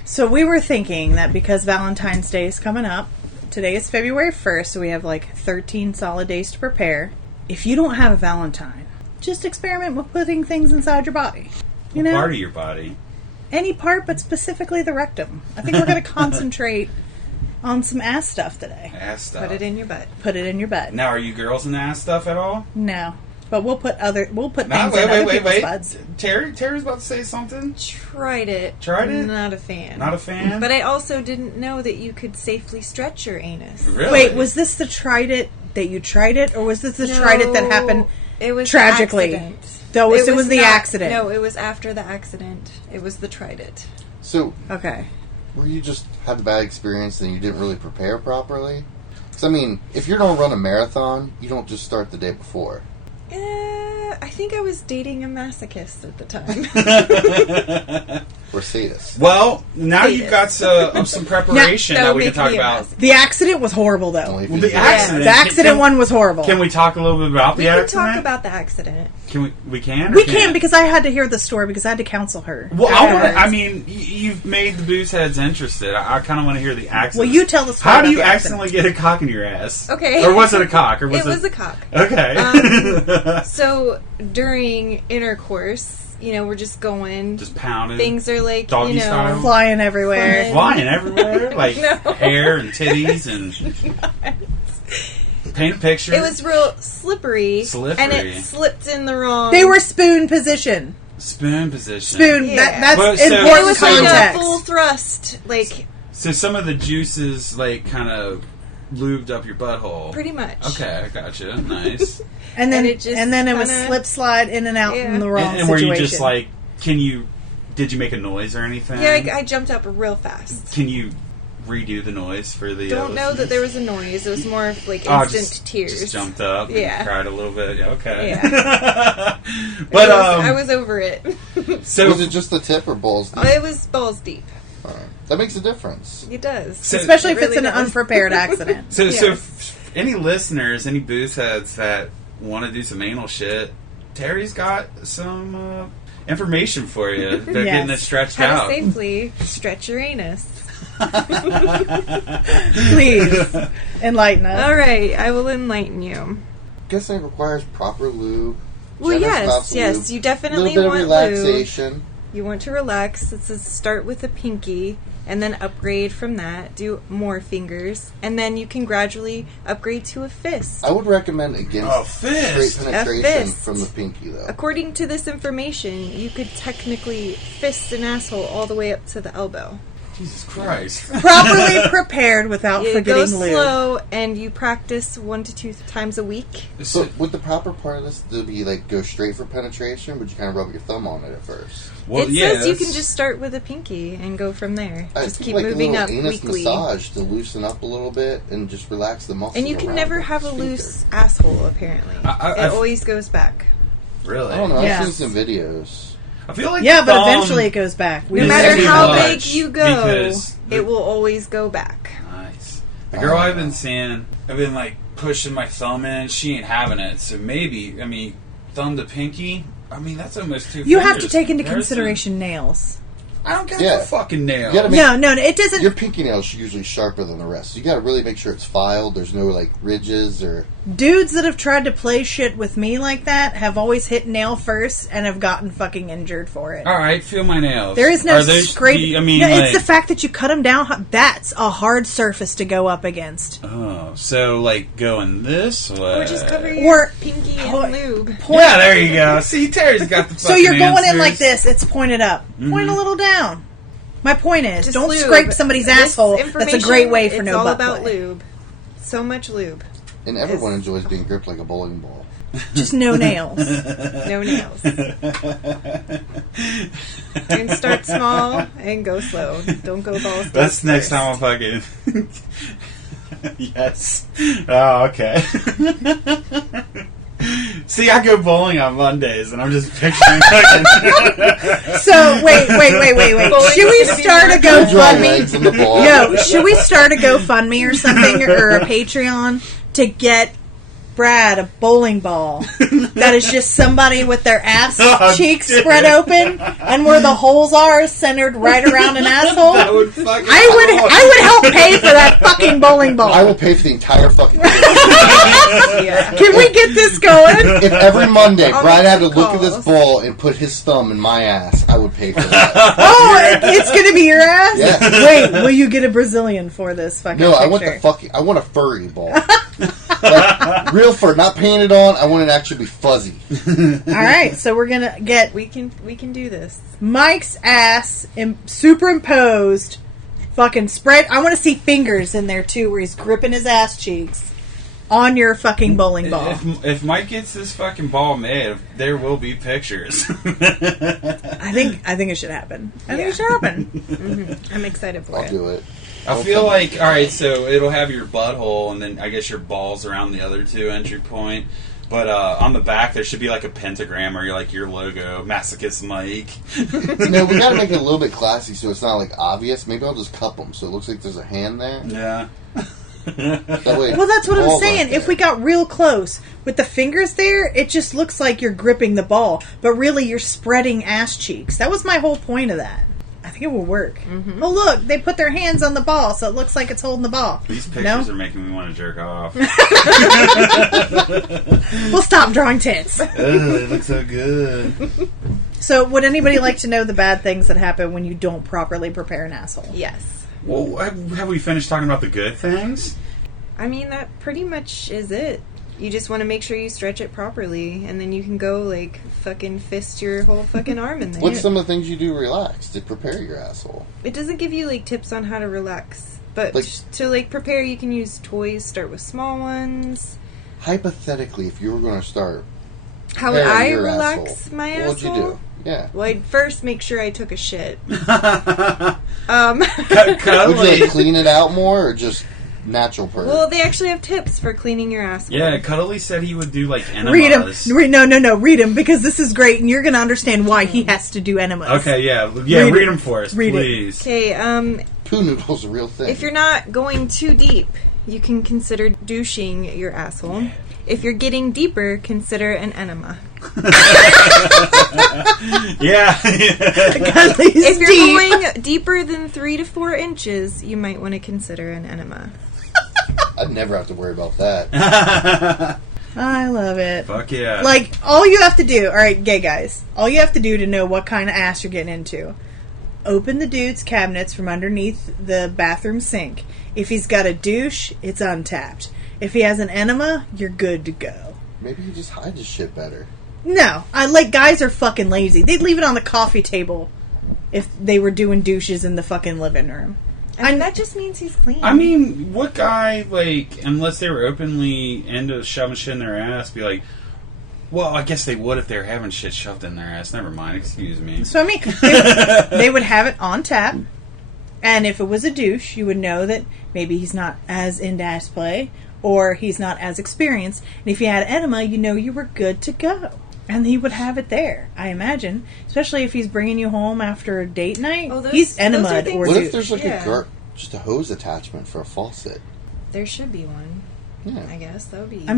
So we were thinking that because Valentine's Day is coming up, today is February 1st, so we have like 13 solid days to prepare. If you don't have a Valentine, just experiment with putting things inside your body. You know, Part of your body. any part, but specifically the rectum. I think we're going to concentrate on some ass stuff today. Ass stuff. Put it in your butt. Put it in your butt. Now, are you girls into ass stuff at all? No, but we'll put Nah, things in other people's butts. Terry's about to say something. Tried it. Tried it? Not a fan. Not a fan? But I also didn't know that you could safely stretch your anus. Really? Wait, was this the tried it that you tried it, or was this the tried it that happened? It was tragically. The accident. Though it was the not- accident. No, it was after the accident. It was the tried it. So, Okay. were you just had a bad experience and you didn't really prepare properly? Because, I mean, if you're going to run a marathon, you don't just start the day before. I think I was dating a masochist at the time. Or sadist. Well, now Sadist. you've got some preparation That that would we can make talk me about. mess. The accident was horrible, though. Only if Well, you the do. accident. The accident one was horrible. Can we talk a little bit about We the can accident? talk about the accident. Can we can? Or We can't? can because I had to hear the story because I had to counsel her. Well, afterwards. I mean, you've made the booze heads interested. I kind of want to hear the accident. Well, you tell the story. How do about you the accident. accidentally get a cock in your ass? Okay. Or was it a cock? Or It was a cock. Okay. So during intercourse, we're just going. Just pounding. Things are like, Doggy style? Flying everywhere? Flying everywhere, like No. hair and titties and paint a picture. It was real slippery. And it slipped in the wrong. They were spoon position. spoon position. Spoon. Yeah. That's Well, so- important It was like context. a full thrust, like So some of the juices like kind of lubed up your butthole. pretty much. Okay, I gotcha. Nice. and then And it was kinda- slip slide in and out Yeah. in the wrong and situation. were you just like, did you make a noise or anything? Yeah, I jumped up real fast. Can you redo the noise for the? Don't know that listeners? there was a noise. It was more of like Oh, instant tears. Just jumped up. Yeah. And cried a little bit. Yeah, okay. Yeah. But I was over it. so Was it just the tip or balls deep? It was balls deep. That makes a difference. It does. So- Especially if It it's an really does. unprepared accident. So Yes. any listeners, any booze heads that want to do some anal shit, Terry's got some information for you. They're Yes. getting it stretched How out. to safely stretch your anus. Please enlighten us. All right, I will enlighten you. Guessing it requires proper lube. Well, generous yes, amounts of yes, lube, you a definitely little bit of want lube. relaxation. You want to relax. It says start with a pinky and then upgrade from that. Do more fingers. And then you can gradually upgrade to a fist. I would recommend against Oh, fist. straight penetration fist. from the pinky, though. According to this information, you could technically fist an asshole all the way up to the elbow. Jesus Christ. Properly prepared without You go forgetting lube. slow and you practice 1 to 2 times a week. So would the proper part of this to be like go straight for penetration? Would you kind of rub your thumb on it at first? Well, It yeah, says you that's- can just start with a pinky and go from there. I Just think keep like moving a up little anus weekly. massage to loosen up a little bit and just relax the muscles. And you can around never the have a sphincter. loose asshole, apparently. I've- It always goes back. Really. I don't know. Yes. I've seen some videos. I feel like Yeah, the but thumb eventually it goes back. No is matter too how much big you go, because it will always go back. Nice. The girl I've been seeing, I've been like pushing my thumb in. She ain't having it. So maybe, thumb to pinky. That's almost 2 You have to fingers take into comparison. consideration nails. I don't got Yeah. the fucking nail. You gotta make No, it doesn't. your pinky nails are usually sharper than the rest. So you got to really make sure it's filed. There's no like ridges or. Dudes that have tried to play shit with me like that have always hit nail first and have gotten fucking injured for it. All right, feel my nails. There is no Are they scrape. No, no, like, it's the fact that you cut them down. That's a hard surface to go up against. Oh, so like going this way. Or just cover your Or- pinky Oh, in lube. Yeah, there you go. See, Terry's got the. So fucking you're going in answers. like this. It's pointed up. Point a little down. My point is, Just don't lube. scrape somebody's This asshole. That's a information, great way for it's no all butt about play. lube. So much lube. And everyone enjoys being gripped like a bowling ball. Just no nails. No nails. And start small and go slow. Don't go balls deep. That's next first. time I'll fucking. Yes. Oh, okay. See, I go bowling on Mondays, and I'm just picturing fucking. So wait. Bowling's Should we gonna be start a more Draw GoFundMe? legs in the ball. Yo, should we start a GoFundMe or something, or a Patreon to get Brad a bowling ball that is just somebody with their ass Oh, cheeks dude. spread open and where the holes are is centered right around an asshole? That would fucking. I would help pay for that fucking bowling ball. I will pay for the entire fucking thing. Yeah. Can we get this going? If every Monday I'll Brian make had to some look at this calls. ball and put his thumb in my ass, I would pay for that. Oh, it's gonna be your ass? Yeah. Wait, will you get a Brazilian for this fucking No, picture? I want a furry ball. Like, real fur, not painted on. I want it to actually be fuzzy. Alright, so we're gonna get We can do this. Mike's ass superimposed, fucking spread. I want to see fingers in there too, where he's gripping his ass cheeks on your fucking bowling ball. If Mike gets this fucking ball made, there will be pictures. I think it should happen. I think it should happen. I'm excited for I'll it. do it. I feel like, alright, so it'll have your butthole and then I guess your balls around the other two entry point. But on the back, there should be like a pentagram or your logo, Masochist Mike. No, we gotta make it a little bit classy so it's not like obvious. Maybe I'll just cup them so it looks like there's a hand there. Yeah. That way, Well, that's what I'm balls saying. aren't If there. we got real close with the fingers there, it just looks like you're gripping the ball, but really you're spreading ass cheeks. That was my whole point of that. I think it will work. Mm-hmm. Oh, look, they put their hands on the ball, so it looks like it's holding the ball. These No? pictures are making me want to jerk off. We'll stop drawing tits. They look so good. So, would anybody like to know the bad things that happen when you don't properly prepare an asshole? Yes. Well, have we finished talking about the good things? I mean, that pretty much is it. You just want to make sure you stretch it properly, and then you can go, like, fucking fist your whole fucking arm in there. What's some of the things you do relax to prepare your asshole? It doesn't give you, like, tips on how to relax. But Like- to, like, prepare, you can use toys. Start with small ones. Hypothetically, if you were going to start How would preparing I your relax asshole, my what would asshole? you do? Yeah. Well, I'd first make sure I took a shit. Cuddly. Would you like, clean it out more or just natural purge? Well, they actually have tips for cleaning your asshole. Yeah, Cuddly said he would do enemas. Read him. No, read him, because this is great, and you're going to understand why he has to do enemas. Okay, yeah, Read read it. them for us, Read it. please. Okay, Poo noodle's a real thing. if you're not going too deep, you can consider douching your asshole. If you're getting deeper, consider an enema. Yeah. If you're going deeper than 3 to 4 inches, you might want to consider an enema. I'd never have to worry about that. I love it. Fuck yeah. Like, all you have to do, alright, gay guys, all you have to do to know what kind of ass you're getting into, open the dude's cabinets from underneath the bathroom sink. If he's got a douche, it's untapped. If he has an enema, you're good to go. Maybe you just hide his shit better. No, guys are fucking lazy. They'd leave it on the coffee table if they were doing douches in the fucking living room. I mean, that just means he's clean. I mean, what guy, unless they were openly into shoving shit in their ass, be like, well, I guess they would if they were having shit shoved in their ass. Never mind, excuse me. So, I mean, they would have it on tap, and if it was a douche, you would know that maybe he's not as into ass play, or he's not as experienced, and if you had enema, you know you were good to go. And he would have it there, I imagine. Especially if he's bringing you home after a date night. Oh, he's those are enema things- or What douche. if there's like Yeah. just a hose attachment for a faucet? There should be one. Yeah. I guess that would be easier.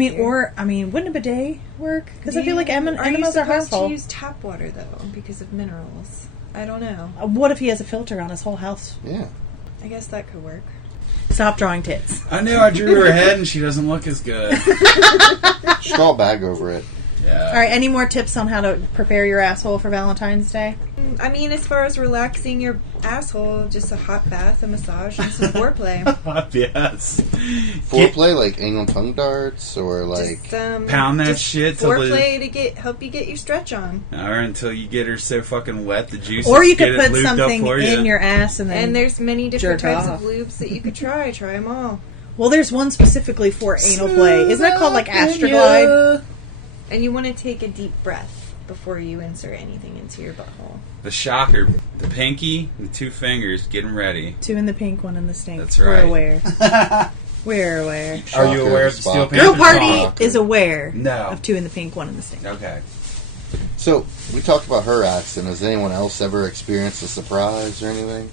Wouldn't a bidet work? Because I feel like Are you enemas are supposed harmful. to use tap water, though, because of minerals? I don't know. What if he has a filter on his whole house? Yeah. I guess that could work. Stop drawing tits. I know I drew her head and she doesn't look as good. Straw bag over it. Yeah. Alright, any more tips on how to prepare your asshole for Valentine's Day? I mean, as far as relaxing your asshole, just a hot bath, a massage, and some foreplay. Yes. Foreplay, like anal tongue darts, or like... Just, Pound that just shit till foreplay to help you get your stretch on. Or until you get her so fucking wet the juices Or you get could it put lubed up something for in you. your ass and then... And there's many different jerk types off. of lubes that you could try. Try them all. Well, there's one specifically for anal play. Isn't that called like Astroglide? And you want to take a deep breath before you insert anything into your butthole. The shocker, the pinky, the 2 fingers, get them ready. 2 in the pink, 1 in the stink. That's We're right. aware. We're aware. Are you Shocker, aware of the Spock. steel Girl pants? Party Shocker. is aware No. of 2 in the pink, 1 in the stink. Okay. So, we talked about her accident. Has anyone else ever experienced a surprise or anything?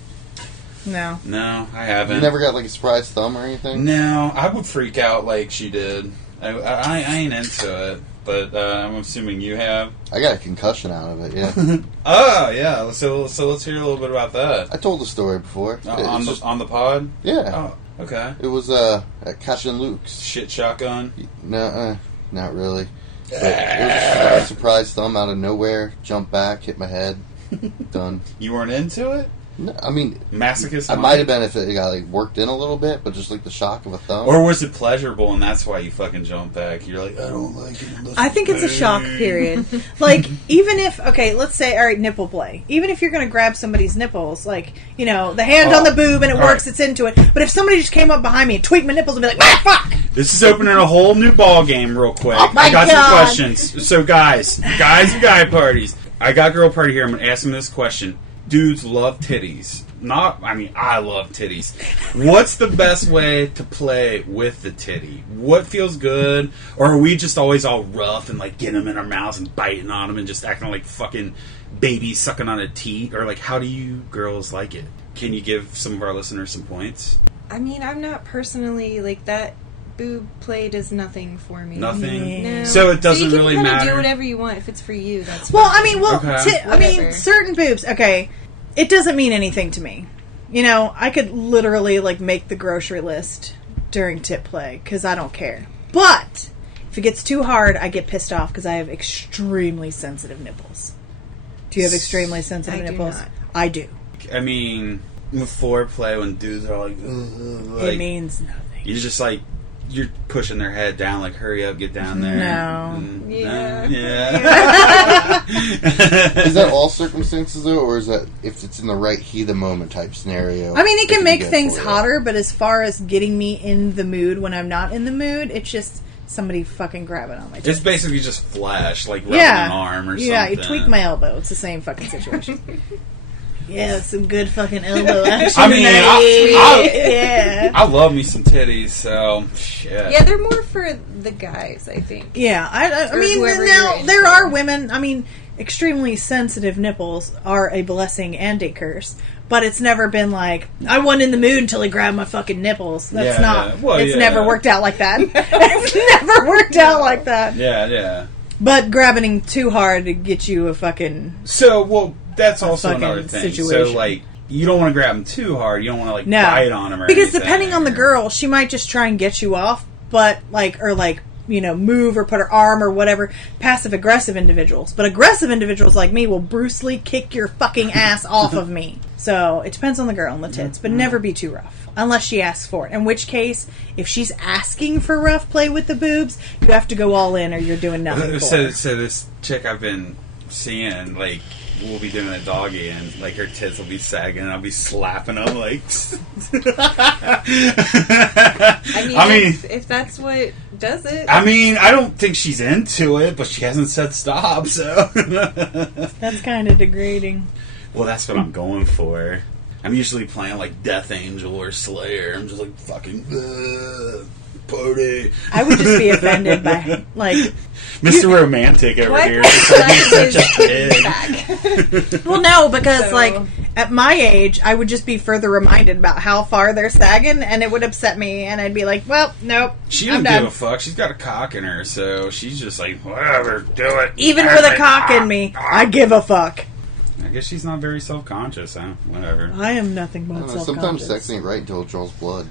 No. No, I haven't. You never got like a surprise thumb or anything? No, I would freak out like she did. I ain't into it, but I'm assuming you have. I got a concussion out of it, yeah. Oh, yeah. So let's hear a little bit about that. I told the story before. On the pod? Yeah. Oh, okay. It was at Catch and Luke's. Shit shotgun? No, not really. But it was just a surprise thumb out of nowhere. Jump back, hit my head. Done. You weren't into it? No, I mean, Masochist? I might have been if it got like worked in a little bit, but just like the shock of a thumb. Or was it pleasurable and that's why you fucking jumped back? You're like, I don't like it. I think it's a shock period. Like, even if, okay, let's say, alright, nipple play. Even if you're going to grab somebody's nipples, like, you know, the hand on the boob and it works, it's into it. But if somebody just came up behind me and tweaked my nipples and be like, ah, fuck! This is opening a whole new ball game real quick. Oh my I got God. some questions. So guys and guy parties. I got girl party here. I'm going to ask them this question. dudes love titties. I love titties. What's the best way to play with the titty? What feels good? Or are we just always all rough and like getting them in our mouths and biting on them and just acting like fucking babies sucking on a teat? Or like, how do you girls like it? Can you give some of our listeners some points? I mean, I'm not personally like that. Boob play does nothing for me. Nothing? No. So it doesn't you really can matter? do whatever you want. If it's for you, that's Well, fine. I mean, Okay. certain boobs, okay, it doesn't mean anything to me. You know, I could literally, like, make the grocery list during tit play, because I don't care. But, if it gets too hard, I get pissed off, because I have extremely sensitive nipples. Do you have extremely sensitive I do nipples? not. I do. I mean, with foreplay, when dudes are like, It means nothing. you're just like, you're pushing their head down, like, hurry up, get down there. No. Yeah. Yeah. Is that all circumstances though, or is that if it's in the right heat of the moment type scenario? I mean, it can be make good things for you? hotter, but as far as getting me in the mood when I'm not in the mood, it's just somebody fucking grabbing on my It's tits. basically just flesh, like rubbing Yeah. an arm or something. Yeah, you tweak my elbow. It's the same fucking situation. Yeah, some good fucking elbow action. I mean, yeah. I love me some titties, so shit. Yeah, they're more for the guys, I think. Yeah, I Or mean, whoever now you're into. there are women. I mean, extremely sensitive nipples are a blessing and a curse. But it's never been like I wasn't in the mood until he grabbed my fucking nipples. That's Yeah, not. yeah. Well, it's yeah. never worked out like that. It's never worked out like that. Yeah. But grabbing him too hard to get you a fucking So, well, that's also fucking another thing. situation. So, like, you don't want to grab them too hard. You don't want to, like, no bite on them or because anything, depending on the or- girl, she might just try and get you off, but move or put her arm or whatever. Passive aggressive individuals, but aggressive individuals like me will Bruce Lee kick your fucking ass off of me. So it depends on the girl and the tits, but never be too rough unless she asks for it. In which case, if she's asking for rough play with the boobs, you have to go all in or you're doing nothing. For So her. this chick I've been seeing, like, we'll be doing a doggy and, like, her tits will be sagging and I'll be slapping them, like... I mean, if that's what does it. I mean, I don't think she's into it, but she hasn't said stop, so... That's kind of degrading. Well, that's what I'm going for. I'm usually playing, like, Death Angel or Slayer. I'm just like, fucking... party. I would just be offended by, like... Mr. Romantic over Why here. can't He's such a his pig. back? Well, no, because, So- like, at my age, I would just be further reminded about how far they're sagging, and it would upset me, and I'd be like, well, nope, She I'm doesn't give done. a fuck. She's got a cock in her, so she's just like, whatever, do it. Even with a cock in me, I give a fuck. I guess she's not very self-conscious, huh? Whatever. I am nothing I but don't know, self-conscious. sometimes sex ain't right until it draws blood.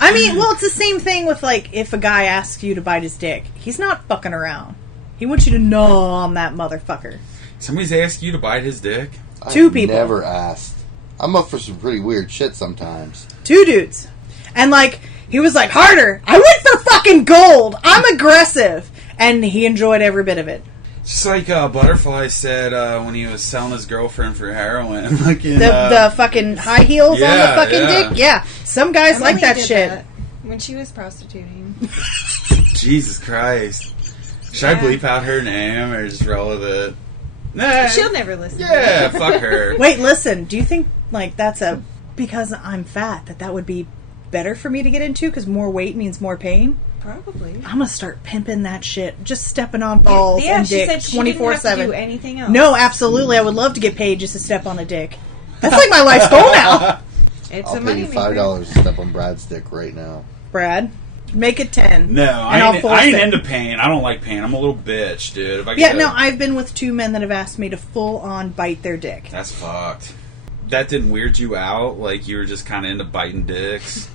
I mean, well, it's the same thing with, like, if a guy asks you to bite his dick. He's not fucking around. He wants you to gnaw on that motherfucker. Somebody's asked you to bite his dick? Two I've people. Never asked. I'm up for some pretty weird shit sometimes. 2 dudes. And, like, he was like, harder. I went for fucking gold. I'm aggressive. And he enjoyed every bit of it. Just like Butterfly said when he was selling his girlfriend for heroin. Like in, The fucking high heels on the yeah, fucking yeah. dick? Yeah. Some guys like Emily that did shit. that when she was prostituting. Jesus Christ. Should I Yeah. bleep out her name or just roll with it? Nah. She'll never listen. Yeah, fuck her. Wait, listen. Do you think, like, that's because I'm fat, that would be better for me to get into? Because more weight means more pain? Probably. I'm gonna start pimping that shit. Just stepping on balls Yeah, and she dick said she didn't have to 24/7. do anything else. No, absolutely. I would love to get paid just to step on a dick. That's like my life's goal now. It's I'll a pay money you $5 to step on Brad's dick right now. Brad, make it 10. No, And I'll force I ain't it. into pain. I don't like pain. I'm a little bitch, dude. If I Yeah, get no, I've been with 2 men that have asked me to full on bite their dick. That's fucked. That didn't weird you out? Like you were just kind of into biting dicks?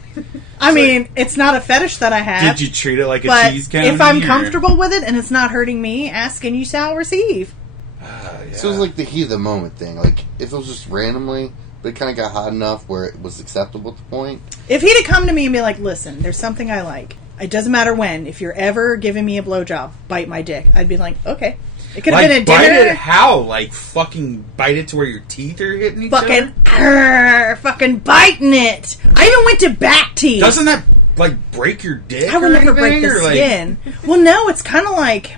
I mean, it's not a fetish that I have. Did you treat it like a but cheese candy? if I'm or- comfortable with it and it's not hurting me, ask and you shall receive. Yeah. So it was like the heat of the moment thing. Like, if it was just randomly, but it kind of got hot enough where it was acceptable at the point. If he'd have come to me and be like, listen, there's something I like. It doesn't matter when. If you're ever giving me a blowjob, bite my dick. I'd be like, okay. It could have Like, been a bite dinner. it how? Like, fucking bite it to where your teeth are hitting each Fucking, other? fucking biting it. I even went to back teeth. Doesn't that, like, break your dick I would or never break anything, the or, like- skin. Well, no, it's kind of like...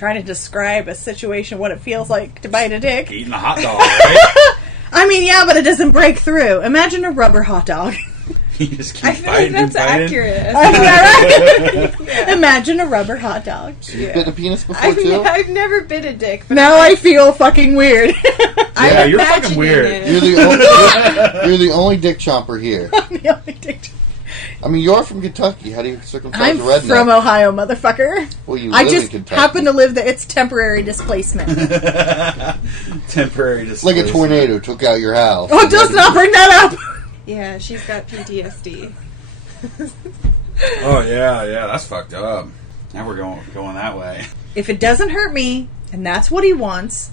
trying to describe a situation, what it feels like to bite a dick. Eating a hot dog, right? I mean, yeah, but it doesn't break through. Imagine a rubber hot dog. You just keep I feel like biting and that's biting. accurate. Right? Yeah. Imagine a rubber hot dog. So you've bitten a penis before, too? I've never bit a dick. But Now I feel fucking weird. Yeah, you're fucking imagining weird. it. You're the only dick chomper here. I'm the only dick. I mean, you're from Kentucky. How do you circumcise I'm a redneck? from Ohio, motherfucker. Well, you I live just in Kentucky. happen to live there. It's temporary displacement. Temporary It's like a displacement. tornado took out your house. Oh, does not bring that up. Yeah, she's got PTSD. Oh yeah, that's fucked up. Now we're going that way. If it doesn't hurt me, and that's what he wants,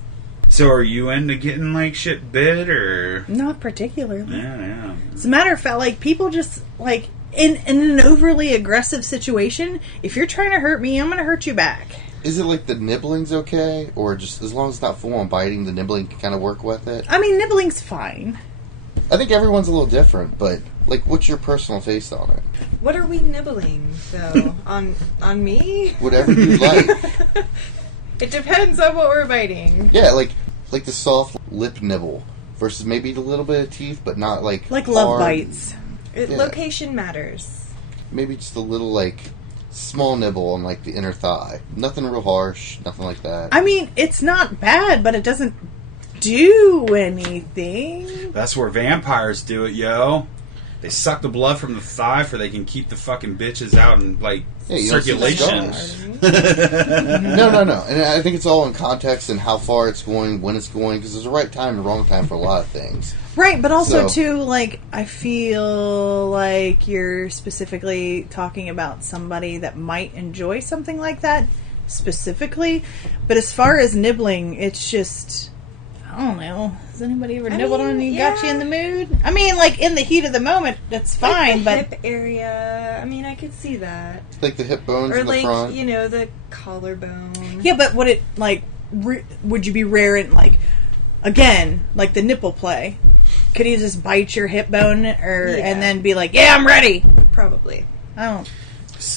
So are you into getting like shit bit or? not particularly. Yeah. As a matter of fact, like, people just, like, in an overly aggressive situation, if you're trying to hurt me, I'm going to hurt you back. Is it like the nibbling's okay? Or just as long as it's not full on biting, the nibbling can kind of work with it? I mean, nibbling's fine. I think everyone's a little different, but, like, what's your personal taste on it? What are we nibbling, though? on me? Whatever you like. It depends on what we're biting. Yeah, like the soft lip nibble versus maybe a little bit of teeth, but not like Like love hard. bites. Yeah. Location matters. Maybe just a little like small nibble on like the inner thigh. Nothing real harsh, nothing like that. I mean, it's not bad, but it doesn't do anything. That's where vampires do it, yo. They suck the blood from the thigh for they can keep the fucking bitches out in like Yeah, you don't see the circulation. No. And I think it's all in context and how far it's going, when it's going, because there's a right time and wrong time for a lot of things. Right, but also, So- too, like, I feel like you're specifically talking about somebody that might enjoy something like that, specifically. But as far as nibbling, it's just, I don't know. Has anybody ever nibbled on you, got you in the mood? I mean, like, in the heat of the moment, that's fine, Like the but... hip area. I mean, I could see that. Like the hip bones Or in the like, front. you know, the collarbone. Yeah, but would it, like, would you be raring, like, again, like the nipple play? Could you just bite your hip bone and then be like, yeah, I'm ready? Probably. I don't...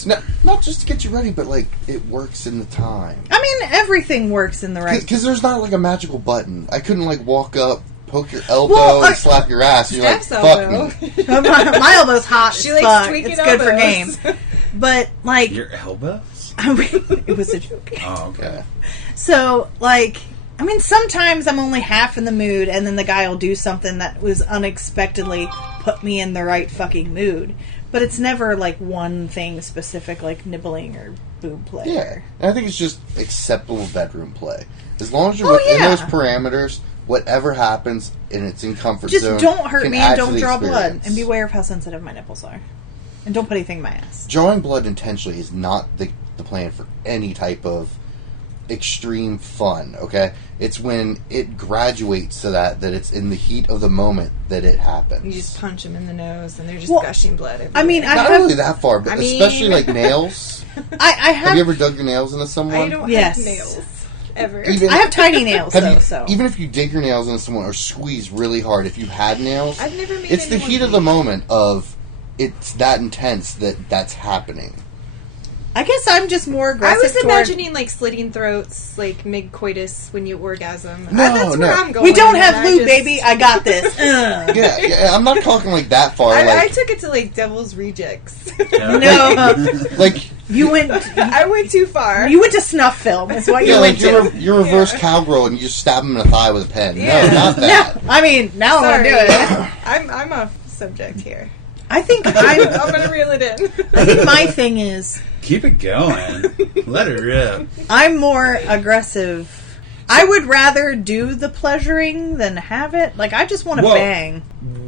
No, not just to get you ready, but like it works in the time. I mean, everything works in the right... Because there's not like a magical button. I couldn't like walk up, poke your elbow, Well, and slap your ass. And you're like, Steph's fuck elbow. me. my elbow's hot She as likes fuck. tweaking It's good for elbows. game. But, like... Your elbows? I mean, it was a joke. Oh, okay. So, like... I mean, sometimes I'm only half in the mood, and then the guy will do something that was unexpectedly put me in the right fucking mood. But it's never, like, one thing specific, like nibbling or boob play. Yeah, and I think it's just acceptable bedroom play. As long as you're Oh, within yeah. those parameters, whatever happens and it's in comfort Just zone. don't hurt can me add and to don't the draw blood. experience. And beware of how sensitive my nipples are. And don't put anything in my ass. Drawing blood intentionally is not the plan for any type of extreme fun, okay? It's when it graduates to that it's in the heat of the moment that it happens. You just punch them in the nose and they're just Well, gushing blood everywhere. I mean, I Not have... really that far, but I mean- especially like nails. I Have have... you ever dug your nails into someone? I don't Yes. have nails. Ever. Even- I have tiny nails, Have though, you, so... Even if you dig your nails into someone or squeeze really hard, if you had nails, I've never made it's the anyone heat of the bleed. moment of it's that intense that's happening. I guess I'm just more I aggressive was toward... imagining like slitting throats, like mid-coitus when you orgasm. No, That's no. where I'm going. We don't and have I lube, just- baby. I got this. Yeah, I'm not talking like that far. I like, took it to like devil's rejects. No, like you went. I went too far. You went to snuff film. Is what you yeah, went like to. you're reverse cowgirl and you just stab him in the thigh with a pen. Yeah. No, not that. No, I mean now I'm Sorry. gonna do it. I'm off subject here. I think I'm gonna reel it in. I think my thing is Keep it going. Let it rip. I'm more aggressive. I would rather do the pleasuring than have it. Like I just want to Whoa. bang.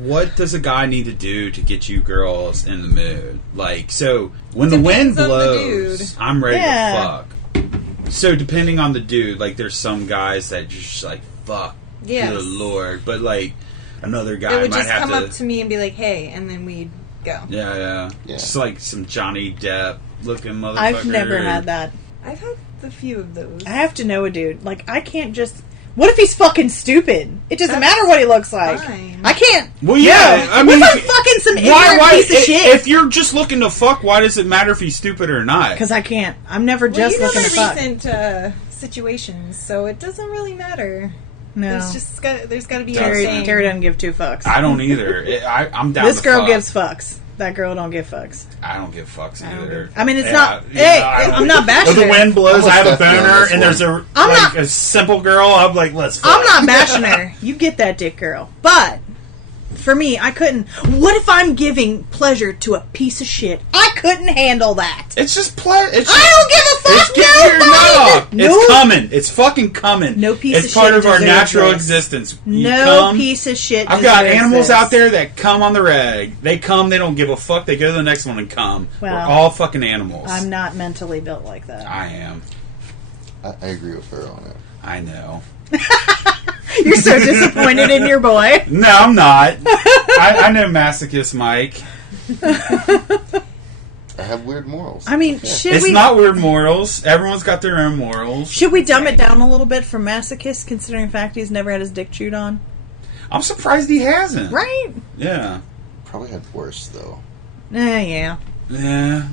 What does a guy need to do to get you girls in the mood? Like, so when the wind Depends on the blows, dude. I'm ready Yeah. to fuck. So depending on the dude, like there's some guys that just like fuck. Yes. Good lord, but like another guy They would might just have come to. up to me and be like, "Hey," and then we'd go. Yeah. Yeah. Just like some Johnny Depp looking motherfucker. I've never had that. I've had a few of those. I have to know a dude. Like I can't just. What if he's fucking stupid? It doesn't That's matter what he looks like. fine. I can't. Well, yeah. I mean, what if I'm fucking some ignorant piece of shit? If you're just looking to fuck, why does it matter if he's stupid or not? Because I can't. I'm never Well, just you know looking my to fuck. recent situations, so it doesn't really matter. No. There's got to be Terry a doesn't give two fucks. I don't either. I'm down. This to girl fuck. gives fucks. That girl don't give fucks. I don't give fucks either. I mean, it's Yeah, not. you Hey, know, I don't- I'm not bashing If the her. wind blows, I'm I have a definitely on boner, this and one. there's a I'm like not- a simple girl. I'm like, let's fuck. I'm not bashing her. You get that dick, girl. But for me, I couldn't. What if I'm giving pleasure to a piece of shit? I couldn't handle that. It's just pleasure. I don't give a fuck. It's getting your nut off. No. It's coming. It's fucking coming. No piece it's of part shit of our deserves natural this. existence. You No come, piece of shit. I've got deserves animals this. out there that come on the reg. They come. They don't give a fuck. They go to the next one and come. Well, We're all fucking animals. I'm not mentally built like that. I am. I agree with her on it. I know. You're so disappointed in your boy. No, I'm not. I know masochist Mike. I have weird morals. I mean, Yeah. should It's we? not weird morals. Everyone's got their own morals. Should we dumb it down a little bit for masochist, considering the fact he's never had his dick chewed on? I'm surprised he hasn't. Right? Yeah. Probably had worse though. Yeah. Yeah.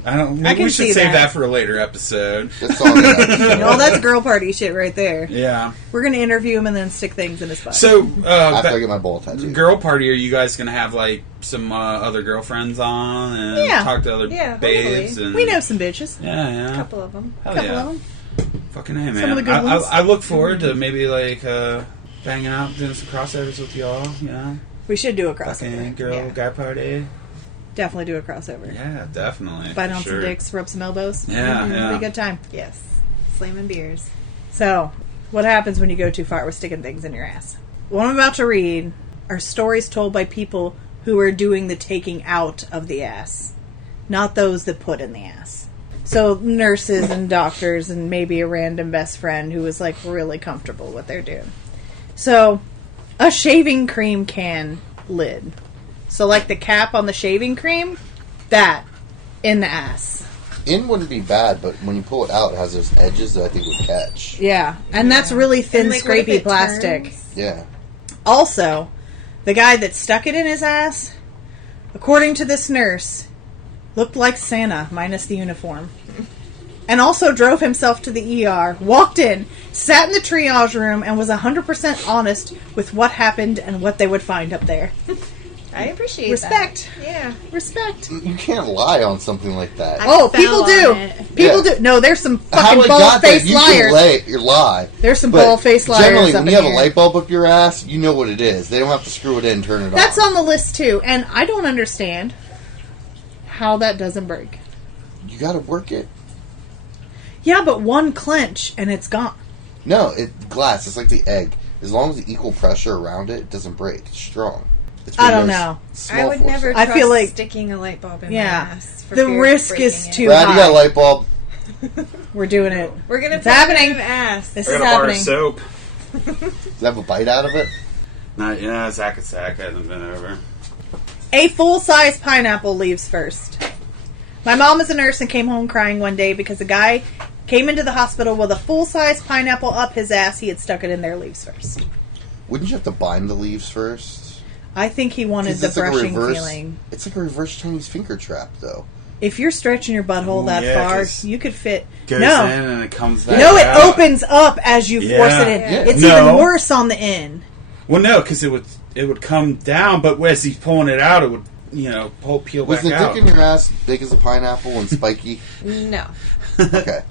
I don't. I Maybe can we should see save that. that for a later episode. That's all. Oh, that's girl party shit right there. Yeah. We're gonna interview him and then stick things in his butt. So, After I get my ball tattoo. girl party, are you guys gonna have like some other girlfriends on and Yeah. talk to other Yeah, babes? hopefully. And we know some bitches. Yeah, A yeah. couple of them. Hell Couple yeah. of them. Fucking hey, man. Some of the good ones. I look forward to maybe like banging out, doing some crossovers with y'all. You know, We should do a fucking crossover. girl Yeah. guy party. Definitely do a crossover. Yeah, definitely. Bite for on sure. some dicks, rub some elbows. Yeah, It'll yeah. be a good time. Yes. Slamming beers. So, what happens when you go too far with sticking things in your ass? What I'm about to read are stories told by people who are doing the taking out of the ass, not those that put in the ass. So, nurses and doctors and maybe a random best friend who was like really comfortable with what they're doing. So, a shaving cream can lid. So, like the cap on the shaving cream, that in the ass. In wouldn't be bad, but when you pull it out, it has those edges that I think would catch. Yeah, and that's really thin, And, like, what if scrapey it plastic. turns? Yeah. Also, the guy that stuck it in his ass, according to this nurse, looked like Santa, minus the uniform. And also drove himself to the ER, walked in, sat in the triage room, and was 100% honest with what happened and what they would find up there. I appreciate Respect. that. Yeah. Respect. You can't lie on something like that. I Oh, fell people on do. it. People Yeah. do. No, there's some How fucking it got there, bald-faced you liars. can lie. There's some But bald-faced liars generally, up when in you have a here. light bulb up your ass, you know what it is. They don't have to screw it in and turn it That's on. on the list, too. And I don't understand how that doesn't break. You gotta work it. Yeah, but one clench and it's gone. No, glass. It's like the egg. As long as the equal pressure around it doesn't break. It's strong. It's I when don't there's know. small I would forces. never I trust feel like- sticking a light bulb in Yeah. my ass. For The fear of risk breaking is it. too Brad, you got a high. light bulb. We're doing it. We're gonna It's put happening. it in the ass. This I is got a bar of happening. soap. Does it have a bite out of it? Not, yeah, Zach and Zach hasn't been over. A full-size pineapple leaves first. My mom is a nurse and came home crying one day because a guy came into the hospital with a full-size pineapple up his ass. He had stuck it in there leaves first. Wouldn't you have to bind the leaves first? I think he wanted 'Cause the it's like a brushing reverse- feeling. It's like a reverse Chinese finger trap, though. If you're stretching your butthole that Yeah, far, 'cause you could fit. Goes No. in and it comes back No, it out. opens up as you force Yeah. it in. Yeah. It's No. even worse on the end. Well, no, because it would come down, but as he's pulling it out, it would peel Was back the out. dick in your ass big as a pineapple and spiky? No. Okay.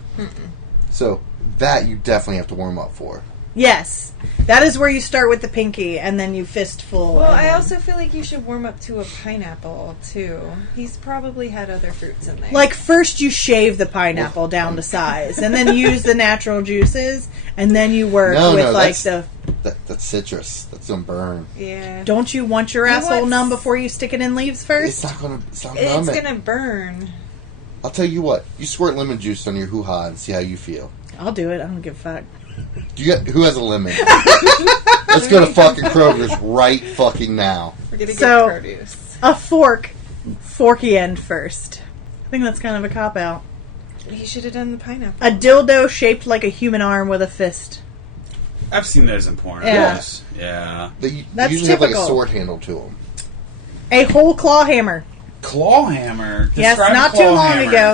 So that you definitely have to warm up for. Yes. That is where you start with the pinky and then you fistful. Well, and I then- also feel like you should warm up to a pineapple too. He's probably had other fruits in there. Like, first you shave the pineapple down to size, and then use the natural juices, and then you work No, with, no, like, that's citrus. That's gonna burn. yeah, Don't you want your You asshole want- numb before you stick it in leaves It's first? not gonna. It's not it's numb it. gonna burn. I'll tell you what. You squirt lemon juice on your hoo-ha and see how you feel. I'll do it. I don't give a fuck. Who has a lemon? Let's go to fucking Kroger's right fucking now. We're gonna get So- produce. A forky end first. I think that's kind of a cop-out. He should have done the pineapple. A dildo shaped like a human arm with a fist. I've seen those in porn. Yeah. Yeah. They That's usually have like typical. a sword handle to them. A whole claw hammer. Claw hammer. Yes, Describe not claw too long hammer. ago.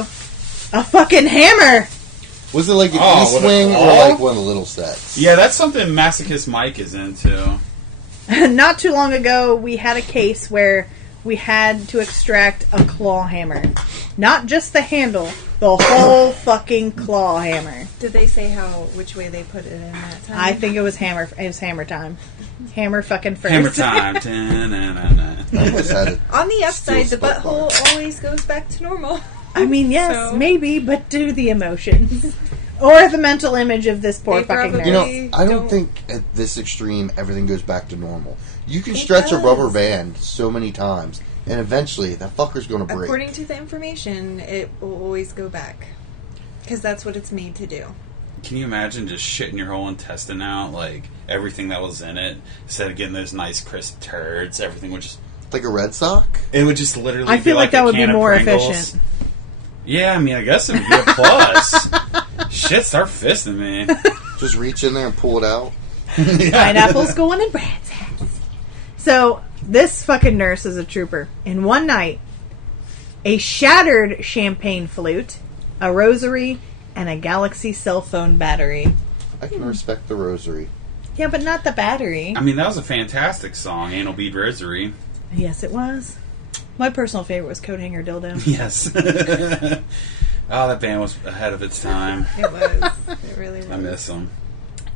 A fucking hammer! Was it like an Oh, with a E-swing or claw? like one of the little sets? Yeah, that's something Masochist Mike is into. Not too long ago, we had a case where we had to extract a claw hammer. Not just the handle, the whole fucking claw hammer. Did they say which way they put it in that time? I think it was hammer time. Hammer fucking first. Hammer time. Ta-na-na-na. I almost had it. On the upside, Still the spot butthole always goes back to normal. I mean, yes, So- maybe, but do the emotions. Or the mental image of this poor They fucking probably- nurse. You know, I don't Don't- think at this extreme everything goes back to normal. You can It stretch a does. rubber band so many times, and eventually that fucker's going to break. According to the information, it will always go back. Because that's what it's made to do. Can you imagine just shitting your whole intestine out? Like, everything that was in it, instead of getting those nice crisp turds, everything would just... Like a Red Sock? It would just literally I be feel like that a would be can of more Pringles. efficient. Yeah, I mean, I guess it would be a plus. Shit, start fisting me. Just reach in there and pull it out. Pineapples going in Brad's hats. So, this fucking nurse is a trooper. In one night, a shattered champagne flute, a rosary, and a Galaxy cell phone battery. I can respect the rosary. Yeah, but not the battery. I mean, that was a fantastic song, Anal Bead Rosary. Yes, it was. My personal favorite was Coat Hanger Dildo. Yes. Oh, that band was ahead of its time. It was. It really was. I miss them.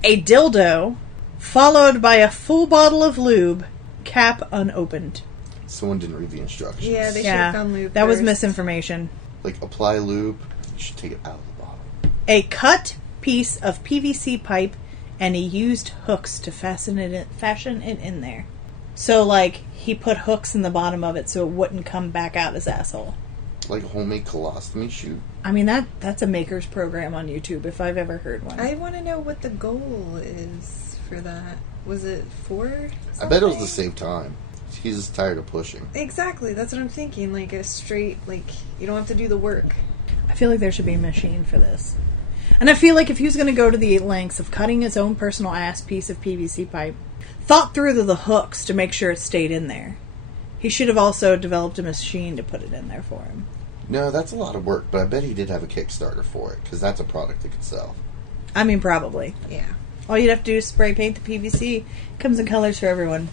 A dildo, followed by a full bottle of lube, cap unopened. Someone didn't read the instructions. Yeah, they should Yeah, have found lube that was first. misinformation. Like, apply lube, you should take it out of the bottle. A cut piece of PVC pipe and he used hooks to fashion it in there. So, like, he put hooks in the bottom of it so it wouldn't come back out his asshole. Like a homemade colostomy chute. I mean, that's a maker's program on YouTube, if I've ever heard one. I want to know what the goal is for that. Was it for I bet it was to something? save time. He's just tired of pushing. Exactly, that's what I'm thinking. Like a straight, like, you don't have to do the work. I feel like there should be a machine for this. And I feel like if he was going to go to the lengths of cutting his own personal ass piece of PVC pipe, thought through the hooks to make sure it stayed in there, he should have also developed a machine to put it in there for him. No, that's a lot of work, but I bet he did have a Kickstarter for it, because that's a product that could sell. I mean, probably. Yeah, All you'd have to do is spray paint the PVC. Comes in colors for everyone.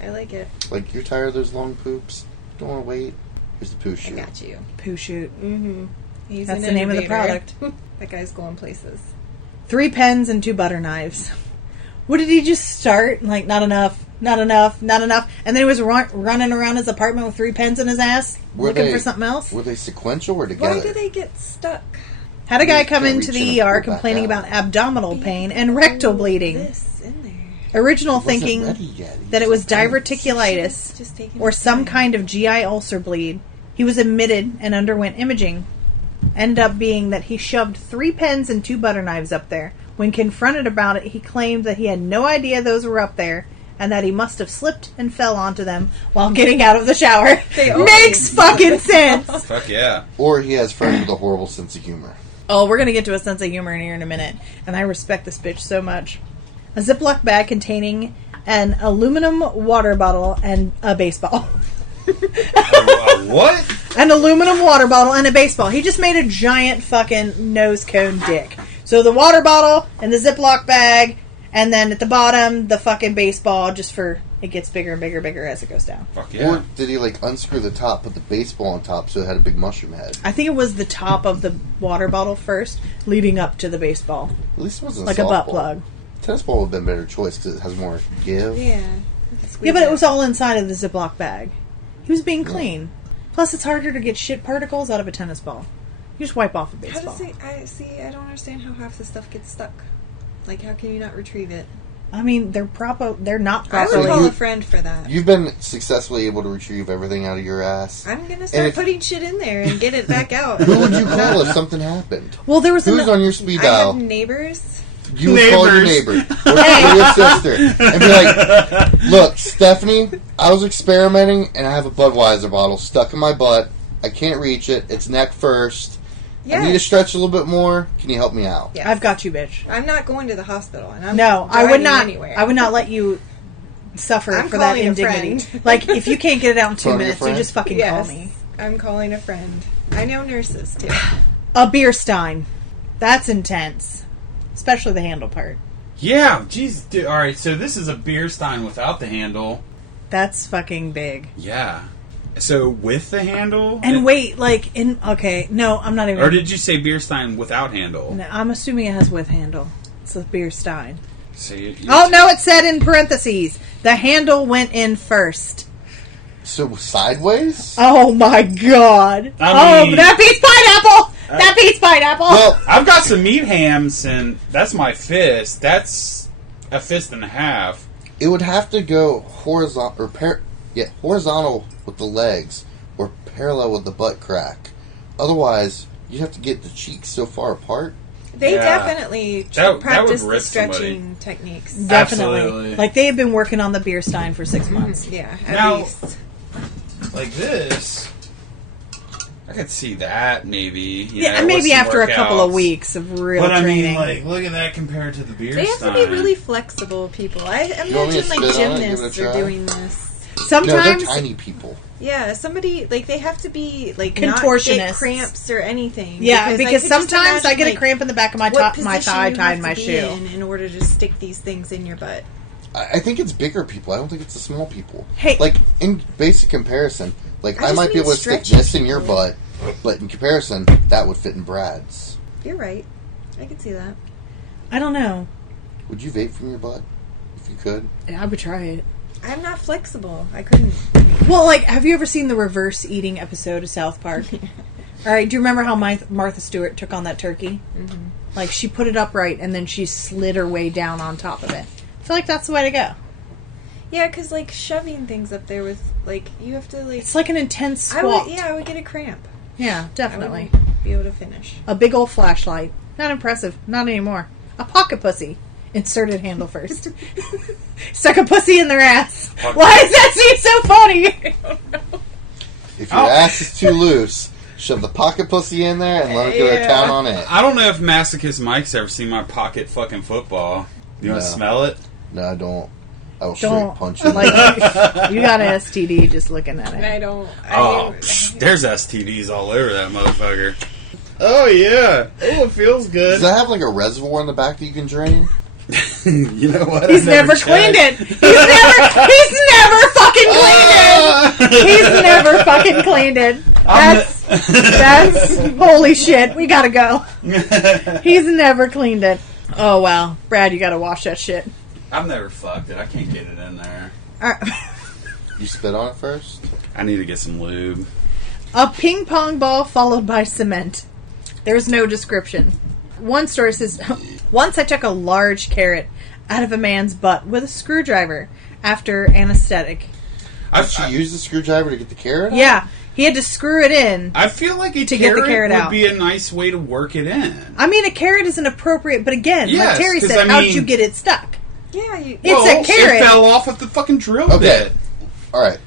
I like it. Like, you're tired of those long poops? Don't want to wait? Here's the poo I chute. got you. Poo shoot. Mm-hmm. He's That's an the name of the innovator. product. That guy's going places. 3 pens and 2 butter knives. What did he just start? Like, not enough, not enough, not enough. And then he was running around his apartment with 3 pens in his ass, looking for something else. Were they sequential or together? Why do they get stuck? Had a guy You come can't into reach in the and ER pull it back complaining out. about abdominal pain and rectal bleeding. This in there. Original He wasn't thinking ready yet. He that it was kind of- diverticulitis Just taking or his some time. kind of GI ulcer bleed. He was admitted and underwent imaging. Ended up being that he shoved 3 pens and 2 butter knives up there. When confronted about it, he claimed that he had no idea those were up there and that he must have slipped and fell onto them while getting out of the shower. They always- Makes fucking sense. Fuck yeah. Or he has friends with a horrible sense of humor. Oh, we're going to get to a sense of humor in here in a minute. And I respect this bitch so much. A Ziploc bag containing an aluminum water bottle and a baseball. What? An aluminum water bottle and a baseball. He just made a giant fucking nose cone dick. So the water bottle and the Ziploc bag, and then at the bottom, the fucking baseball, just for it gets bigger and bigger and bigger as it goes down. Fuck yeah. Or did he, like, unscrew the top, put the baseball on top so it had a big mushroom head? I think it was the top of the water bottle first, leading up to the baseball. At least it wasn't Like a butt softball. plug. Tennis ball would have been a better choice because it has more give. Yeah. Yeah, but it was all inside of the Ziploc bag. He was being clean. Plus, it's harder to get shit particles out of a tennis ball. You just wipe off a How baseball. does it? I don't understand how half the stuff gets stuck. Like, how can you not retrieve it? I mean, they're not I properly. would So call you- a friend for that. You've been successfully able to retrieve everything out of your ass. I'm gonna And start if- putting shit in there and get it back out. Who would you call if something happened? Well, there was Who's on your speed I dial? have neighbors. You would call your neighbor or your sister and be like, "Look, Stephanie, I was experimenting and I have a Budweiser bottle stuck in my butt. I can't reach it. It's neck first. I need to Yes. stretch a little bit more. Can you help me out?" Yes. I've got you, bitch. I'm not going to the hospital, and I'm No, I would driving not. Anywhere. I would not let you suffer I'm for that calling a indignity. friend. Like, if you can't get it out in 2 Calling a minutes, you friend? just fucking Yes, call me. I'm calling a friend. I know nurses too. A beer stein. That's intense. Especially the handle part. Yeah, jeez. Dude, all right, so this is a beer stein without the handle. That's fucking big. Yeah. So with the handle? And wait, like, okay, no, I'm not even... Or did you say beer stein without handle? No, I'm assuming it has with handle. It's a beer stein. So Oh, no, it said in parentheses, the handle went in first. So sideways? Oh, my God. I mean, but that beats pineapple! That beats pineapple! Well, I've got some meat hams, and that's my fist. That's a fist and a half. it would have to go horizontal horizontal with the legs or parallel with the butt crack. Otherwise, you'd have to get the cheeks so far apart. They Yeah. definitely That would practice the rip stretching techniques. Definitely. Absolutely. Like, they have been working on the beer stein for 6 months. Yeah, at Now- least. Like this, I could see that maybe. You Yeah, know, and maybe with some after a couple of workouts. weeks of real But I training. mean, like, look at that compared to the beer They have stein. to be really flexible people. I You want me to imagine like spit on it? Give it a gymnasts are try? doing this. No, Sometimes... they're tiny people. Yeah, somebody like they have to be like not get Contortionists. cramps or anything. Yeah, because I could just sometimes I imagine, get a like, cramp in the back of my what my position thigh you tying have my to be shoe. in order to stick these things in your butt. I think it's bigger people. I don't think it's the small people. Hey. Like, in basic comparison, like, I I just might be mean able to stick stretchy this in your people. butt, but in comparison, that would fit in Brad's. You're right. I can see that. I don't know. Would you vape from your butt? If you could? I would try it. I'm not flexible. I couldn't. Well, like, have you ever seen the reverse eating episode of South Park? All right, do you remember how Martha Stewart took on that turkey? Mm-hmm. Like, she put it upright and then she slid her way down on top of it. I feel like that's the way to go. Yeah, because like shoving things up there with like you have to like. It's like an intense I squat. would, I would get a cramp. Yeah, I definitely. wouldn't be able to finish. A big old flashlight. Not impressive. Not anymore. A pocket pussy. Inserted handle first. Stuck a pussy in their ass. Why is that scene so funny? If your ass is too loose, shove the pocket pussy in there and let her go to town on it. I don't know if Masochist Mike's ever seen my pocket fucking football. You want to No. smell it? No, I don't. I will straight Don't. punch you. Like, you got an STD just looking at And it. I don't. Oh, there's STDs all over that motherfucker. Oh, yeah. Oh, it feels Does good. that have like a reservoir in the back that you can drain? You know what? He's I've never cleaned checked. it. He's never fucking cleaned it. He's never fucking cleaned it. That's holy shit. We gotta go. He's never cleaned it. Oh wow, Brad, you gotta wash that shit. I've never fucked it. I can't get it in there. You spit on it first? I need to get some lube. A ping pong ball followed by cement. There's no description. One story says, once I took a large carrot out of a man's butt with a screwdriver after anesthetic. I've, She used the screwdriver to get the carrot out? Yeah, he had to screw it in. I feel like a To get the carrot would out. be a nice way to work it in. I mean, a carrot isn't appropriate, but again, Yes, like Terry 'cause said, I how mean- did you get it stuck? Yeah, you. It's a carrot. It fell off at the fucking drill Okay. bit. Alright.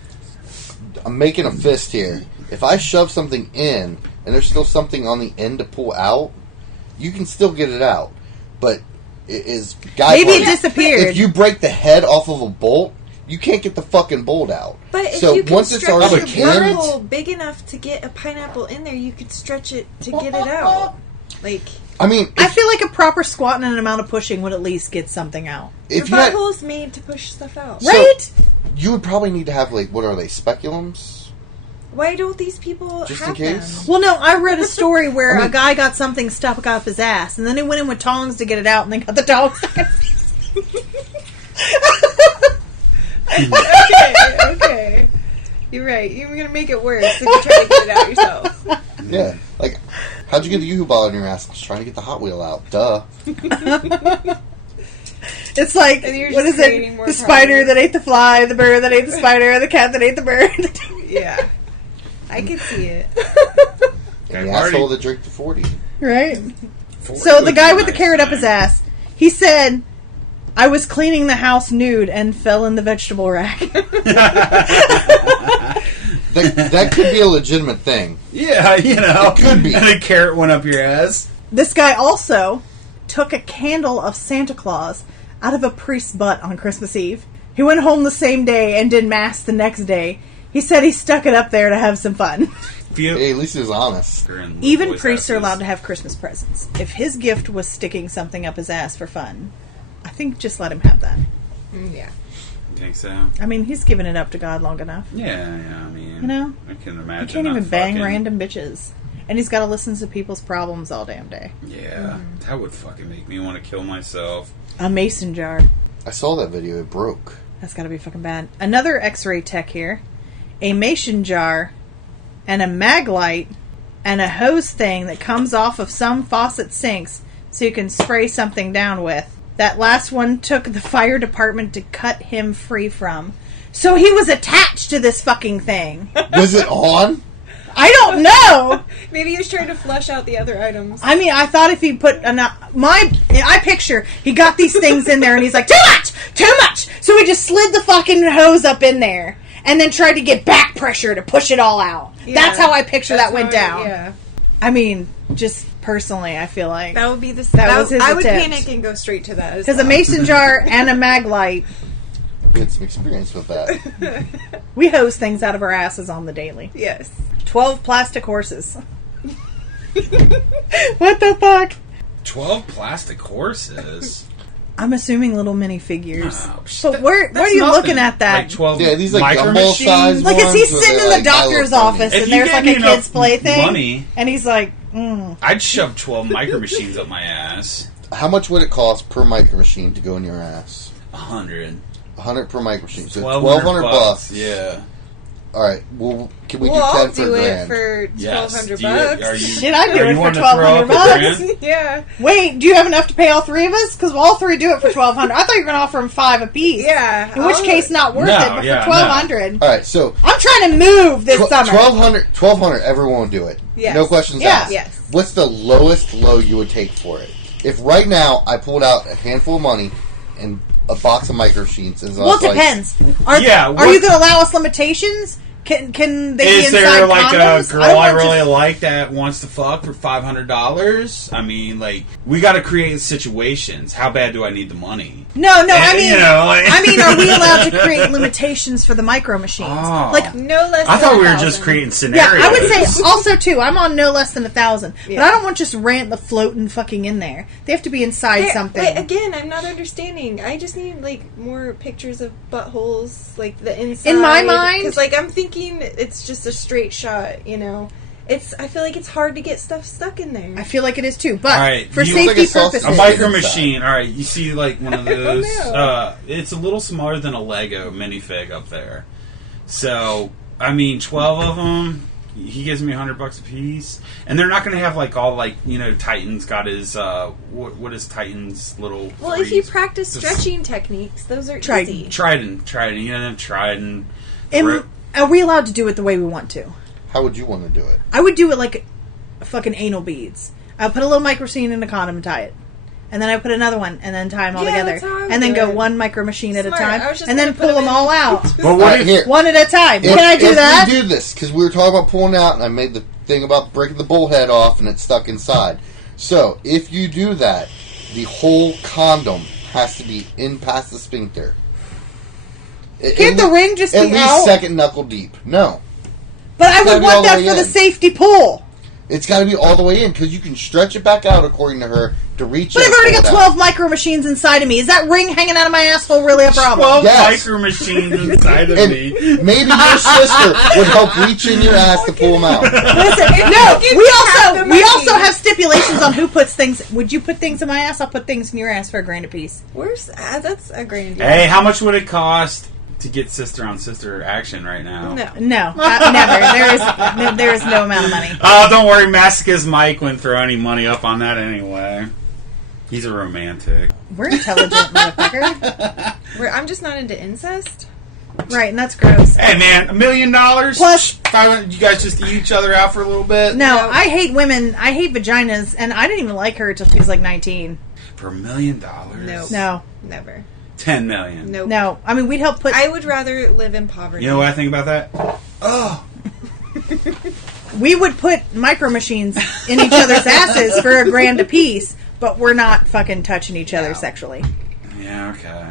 I'm making a fist here. If I shove something in and there's still something on the end to pull out, you can still get it out. But it is Maybe it guidelines. disappeared. If you break the head off of a bolt, you can't get the fucking bolt out. But if so you can once it's stretch already your carrot, hole big enough to get a pineapple in there, you could stretch it to get it out. Like I mean, I feel like a proper squat and an amount of pushing would at least get something out. your if you had, butthole's made to push stuff out. Right? you would probably need to have like, what are they, speculums? Why don't these people Just in have case? them? Well, no, I read a story where I mean- a guy got something stuck up his ass, and then he went in with tongs to get it out, and then got the tongs stuck in his Okay. You're right. You're gonna make it worse if you try to get it out yourself. Yeah. Like, how'd you get the yoo-hoo ball in your ass? Just trying to get the Hot Wheel out. Duh. It's like, And you're what just is creating it? more The spider problems. that ate the fly, the bird that ate the spider, the cat that ate the bird. Yeah. I could see it. And the Marty. asshole that drank the 40. Right? So the guy with the carrot up his ass, he said, I was cleaning the house nude and fell in the vegetable rack. That could be a legitimate thing. Yeah, you know. It could be. And a carrot went up your ass. This guy also took a candle of Santa Claus out of a priest's butt on Christmas Eve. He went home the same day and did mass the next day. He said he stuck it up there to have some fun. Hey, at least he was honest. Even priests are allowed to have Christmas presents. If his gift was sticking something up his ass for fun, I think just let him have that. Yeah. You think so? I mean, he's given it up to God long enough. Yeah, I mean, You know? I can imagine. He can't even bang fucking- random bitches. And he's got to listen to people's problems all damn day. Yeah, that would fucking make me want to kill myself. A mason jar. I saw that video. It broke. That's got to be fucking bad. Another x-ray tech here. A mason jar and a mag light and a hose thing that comes off of some faucet sinks so you can spray something down with. That last one took the fire department to cut him free from. So he was attached to this fucking thing. Was it on? I don't know. Maybe he was trying to flush out the other items. I mean, I thought if he put enough... I picture he got these things in there and he's like, too much! Too much! So he just slid the fucking hose up in there and then tried to get back pressure to push it all out. Yeah, that's how I picture that that's went how down. Yeah. I mean, just personally, I feel like... That would be the... That was his I would attempt. panic and go straight to that. Because a mason jar and a mag light, Get some experience with that. we hose things out of our asses on the daily. Yes. 12 plastic horses. What the fuck? 12 plastic horses? I'm assuming little mini figures. Oh, But where are that's you nothing. looking at that? Like 12 Yeah, these like micro gumball machines? size Like, is he ones where sitting they're, in the like, doctor's My Little office If and you there's gave like me a enough kid's play thing? money- And he's like, I'd shove 12 micro machines up my ass. How much would it cost per micro machine to go in your ass? 100. 100 per micro machine. So 1,200 $1,200. Yeah. All right. Well, can we do Well, 10 I'll for do a it grand? for Yes. $1,200 Do you- are you- shit, I'd do are it you for wanting to throw up $1,200 a grand? Yeah. wait, do you have enough to pay all three of us? Because we'll all three do it for $1,200. I thought you were going to offer them $5 apiece. Yeah. In which I'll- case, not worth No, it, but yeah, for $1,200. All right. So I'm trying to move this summer. 1,200. Everyone will do it. Yes. No questions Yeah. asked. Yes. What's the lowest low you would take for it? If right now I pulled out a handful of money and a box of micro machines, and I Well, was it like, depends. Are you going to allow us limitations? Can they be Is inside there like condoms? a girl don't I want really just- like that wants to fuck for $500? I mean, like, we got to create situations. How bad do I need the money? No, I mean, You know, like- I mean, are we allowed to create limitations for the micro machines? Oh. Like, No less I than thought we were 1,000. just creating yeah, scenarios. I would say also too. I'm on no less than 1,000, but Yeah. I don't want just rant floating fucking in there. They have to be inside Wait, something. wait, again, I'm not understanding. I just need like more pictures of buttholes, like the inside. In my mind- because like I'm thinking it's just a straight shot. You know, I feel like it's hard to get stuff stuck in there. I feel like it is too, but All right, for you look like safety a sausage. purposes, A micro Inside. machine. All right, you see like one of I don't those. know. It's a little smaller than a Lego minifig up there. So I mean, 12 of them. He gives me $100 a piece, and they're not going to have like all like Titan's got his what is Titan's little. well, if you threes? practice Just- stretching techniques, those are Trident. easy. Trident, them Trident. are we allowed to do it the way we want to? How would you want to do it? I would do it like fucking anal beads. I would put a little micro machine in a condom and tie it. And then I put another one, and then tie them all Yeah, together. that's how I would and then do go it. one micro machine at a Smart. time. I was just And then gonna put pull them them all in. out. But All what right, if here. One at a time. If, Can I do if that? we do this, because we were talking about pulling out, and I made the thing about breaking the bullhead off, and it's stuck inside. So, if you do that, the whole condom has to be in past the sphincter. Can't the ring just at be least out? second knuckle deep? No, But I It's gotta would be all want the that way for the in. safety pull. it's got to be all the way in because you can stretch it back out according to her to reach. But it I've already and got pull it 12 micro machines inside of me. Is that ring hanging out of my asshole really a problem? 12 Yes. micro machines inside of out. me? And maybe your sister would help reach in your ass to pull them out. Listen, no, Give we me half also the we money. also have stipulations on who puts things. Would you put things in my ass? I'll put things in your ass for a grand a piece. Where's that's a grand deal. Hey, how much would it cost to get sister on sister action right now? No. No, never. There is no amount of money. Oh, don't worry, Massacre's Mike wouldn't throw any money up on that anyway. He's a romantic. We're intelligent, motherfucker. I'm just not into incest. Right, and that's gross. Hey man, $1 million Plus- you guys just eat each other out for a little bit. No, No. I hate women. I hate vaginas, and I didn't even like her until she was like 19. For $1 million. No. No, Never. 10 million. Nope. no. I mean, we'd help put. I would rather live in poverty. You know what I think about that? Oh, We would put micro machines in each other's asses for a grand a piece, but we're not fucking touching each other No. sexually. yeah, okay.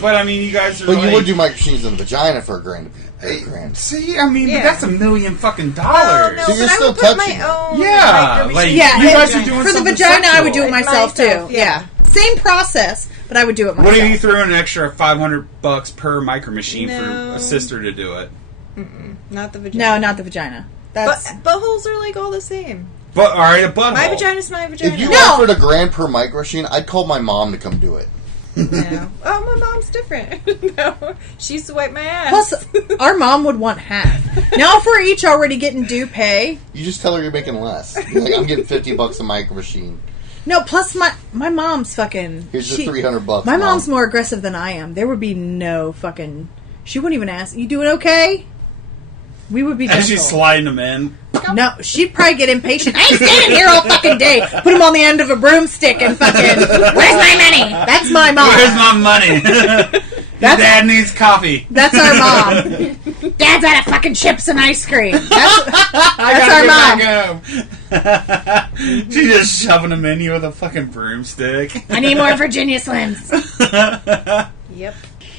But I mean, you guys are. But like, you would do micro machines in the vagina for $1,000. See, I mean, Yeah. but that's $1 million fucking Oh, dollars. no, So you're but I still would put touching my it. own. Yeah, micro like, machine Yeah, you in guys my are doing for the something vagina, I would do it Like myself myself, too. yeah. Same process, but I would do it myself. What if you threw in an extra $500 per micro machine for No. a sister to do it? Not the vagina. No, not the vagina. That's But buttholes are like all the same. But all right, a butthole. My vagina's my vagina. If you No. offered $1,000 per micro machine, I'd call my mom to come do it. No. Oh, my mom's different. No, she used to wipe my ass. plus our mom would want half. Now, if we're each already getting due pay, You just tell her you're making less. You're like, I'm getting $50 a micro machine. no. Plus my mom's fucking. Here's your $300. My Mom. mom's more aggressive than I am. There would be no fucking. She wouldn't even ask. You doing okay? We would be. And gentle. she's sliding them in. No, she'd probably get impatient. I ain't standing here all fucking day. Put him on the end of a broomstick and fucking. Where's my money? That's my mom. Where's my money? Your dad needs coffee. That's our mom. Dad's out of fucking chips and ice cream. That's our mom. Back home. She's just shoving them in you with a fucking broomstick. I need more Virginia Slims. Yep.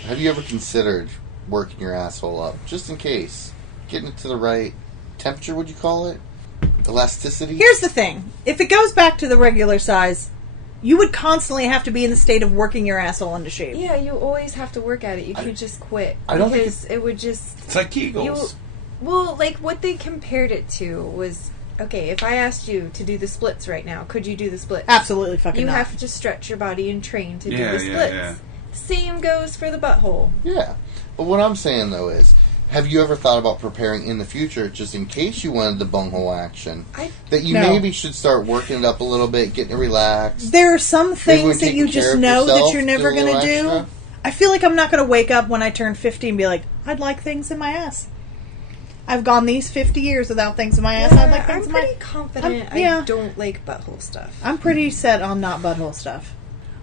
Have you ever considered working your asshole up? Just in case. Getting it to the right temperature, would you call it? Elasticity? Here's the thing. If it goes back to the regular size, you would constantly have to be in the state of working your asshole into shape. Yeah, you always have to work at it. You could just quit. I don't think because it would just. It's like Kegels. Well, like what they compared it to was okay. If I asked you to do the splits right now, could you do the splits? Absolutely fucking You not. have to stretch your body and train to do Yeah, the yeah, splits. yeah. Same goes for the butthole. Yeah. But what I'm saying, though, is have you ever thought about preparing in the future, just in case you wanted the bunghole action, that you No. maybe should start working it up a little bit, getting it relaxed? There are some Maybe when things that taking you care just of know that yourself, you're never do a going to little do. extra? I feel like I'm not going to wake up when I turn 50 and be like, I'd like things in my ass. I've gone these 50 years without things in my ass. I'd like things I'm in my pretty confident yeah. I don't like butthole stuff. I'm pretty set on not butthole stuff.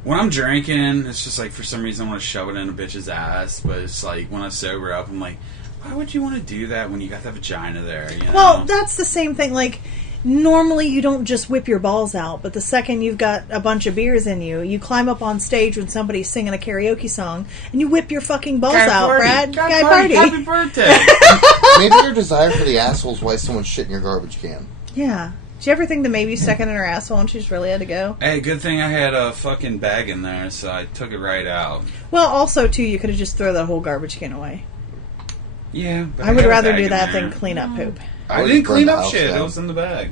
When I'm drinking, it's just like for some reason I want to shove it in a bitch's ass. But it's like when I sober up, I'm like, why would you want to do that when you got the vagina there? You know? Well, that's the same thing. Like, normally you don't just whip your balls out, but the second you've got a bunch of beers in you, you climb up on stage when somebody's singing a karaoke song, and you whip your fucking balls Guy out, party. Brad. Guy party. Happy birthday. Maybe your desire for the asshole is why someone shit in your garbage can. Yeah. Did you ever think that maybe stuck it in her asshole and she just really had to go? Hey, good thing I had a fucking bag in there, so I took it right out. Well, also, too, you could have just thrown that whole garbage can away. Yeah, but I would had a rather bag do in that there. than clean up poop. I Or didn't just burn clean the up house shit. down. It was in the bag.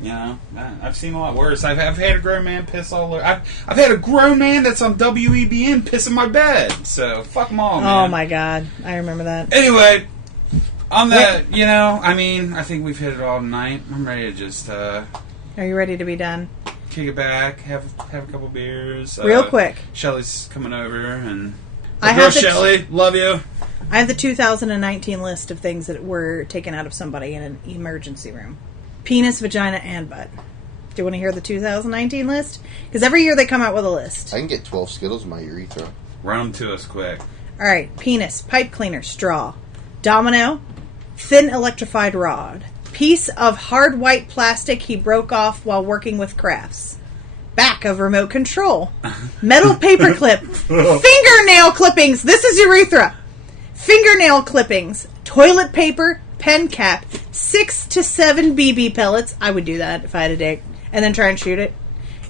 You know, I've seen a lot worse. I've had a grown man piss all over. I've had a grown man that's on WEBN piss in my bed. So fuck them all, man. Oh, my God. I remember that. Anyway, on that, you know, I mean, I think we've hit it all tonight. I'm ready to just Are you ready to be done? kick it back, have a couple beers. Real quick. Shelly's coming over, and I girl have the Shelly, love you. I have the 2019 list of things that were taken out of somebody in an emergency room. Penis, vagina, and butt. Do you want to hear the 2019 list? Because every year they come out with a list. I can get 12 Skittles in my urethra. Run them to us quick. All right. Penis, pipe cleaner, straw. Domino, thin electrified rod. Piece of hard white plastic he broke off while working with crafts. Back of remote control. Metal paperclip. Fingernail clippings. This is urethra. Fingernail clippings. Toilet paper. Pen cap. 6 to 7 BB pellets. I would do that if I had a dick. And then try and shoot it.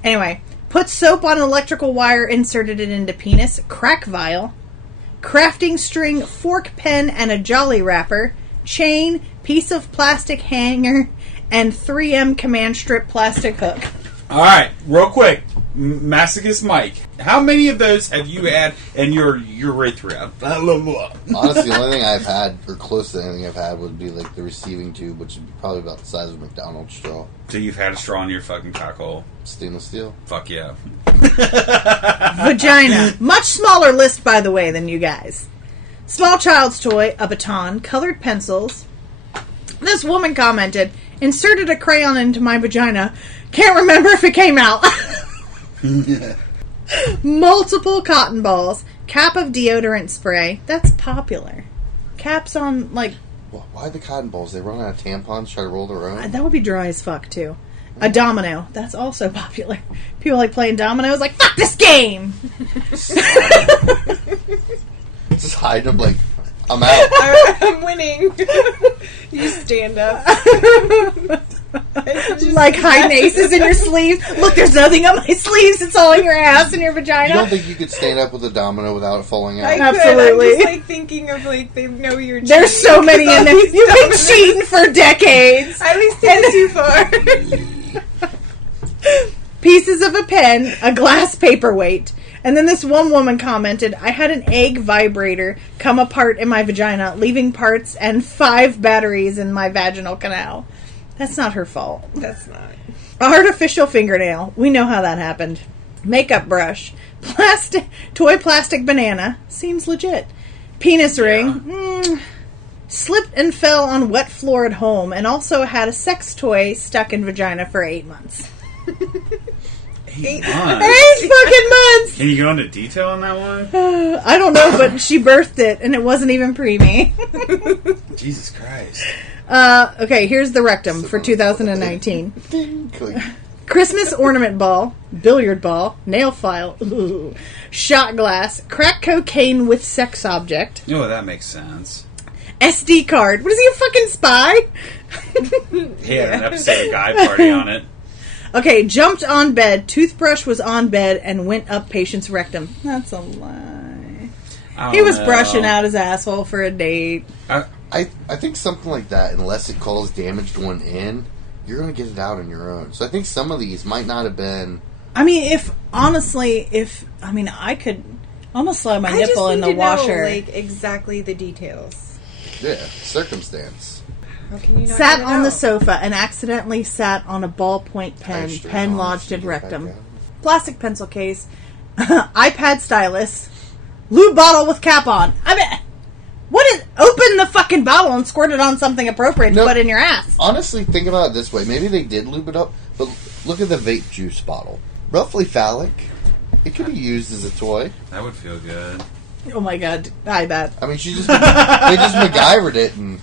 Anyway. Put soap on an electrical wire. Inserted it into penis. Crack vial. Crafting string. Fork pen and a jolly wrapper. Chain. Piece of plastic hanger. And 3M command strip plastic hook. All right, real quick, Masochist Mike. How many of those have you had in your urethra? Honestly, the only thing I've had, or close to anything I've had, would be like the receiving tube, which is probably about the size of a McDonald's straw. So you've had a straw in your fucking cockhole? Stainless steel. Fuck yeah. Vagina. Much smaller list, by the way, than you guys. Small child's toy, a baton, colored pencils. This woman commented, inserted a crayon into my vagina. Can't remember if it came out. Multiple cotton balls. Cap of deodorant spray. That's popular. Caps on, like, Well, why the cotton balls? They run out of tampons, try to roll their own? that would be dry as fuck, too. A domino. That's also popular. People like playing dominoes, like, fuck this game! side. I'm like, I'm out. I'm winning. You stand up. Like hiding aces in your sleeves. Look, there's nothing on my sleeves. It's all in your ass and your vagina. You don't think you could stand up with a domino without it falling out? I could. Absolutely. I'm just like thinking of like they know you're cheating. There's so many in there. You've been cheating for decades. At least take it too far. Pieces of a pen, a glass paperweight. And then this one woman commented, I had an egg vibrator come apart in my vagina, leaving parts and 5 batteries in my vaginal canal. That's not her fault. That's not. Artificial fingernail. We know how that happened. Makeup brush. Toy plastic banana. Seems legit. Penis ring. Slipped and fell on wet floor at home and also had a sex toy stuck in vagina for 8 months. 8 months. 8 fucking months! Can you go into detail on that one? I don't know, but she birthed it and it wasn't even preemie. Jesus Christ. Okay, here's the rectum for 2019. Click. Christmas ornament ball, billiard ball, nail file, ooh, shot glass, crack cocaine with sex object, Oh, that makes sense. SD card. What is he, a fucking spy? He had an episode of Guy Party on it. Okay, jumped on bed, toothbrush was on bed, and went up patient's rectum. That's a lie. He was brushing out his asshole for a date. I think something like that, unless it caused damage going in, you're going to get it out on your own. So I think some of these might not have been... I mean, I could almost slide my nipple in the washer. Know, like, exactly the details. Yeah, circumstance. How can you not Sat get it on the out? sofa and accidentally sat on a ballpoint pen lodged in rectum. Plastic pencil case, iPad stylus, lube bottle with cap on. I mean, open the fucking bottle and squirt it on something appropriate to put in your ass. Honestly, think about it this way. Maybe they did lube it up, but look at the vape juice bottle. Roughly phallic. It could be used as a toy. That would feel good. Oh my god, I bet. I mean, they just MacGyvered it and...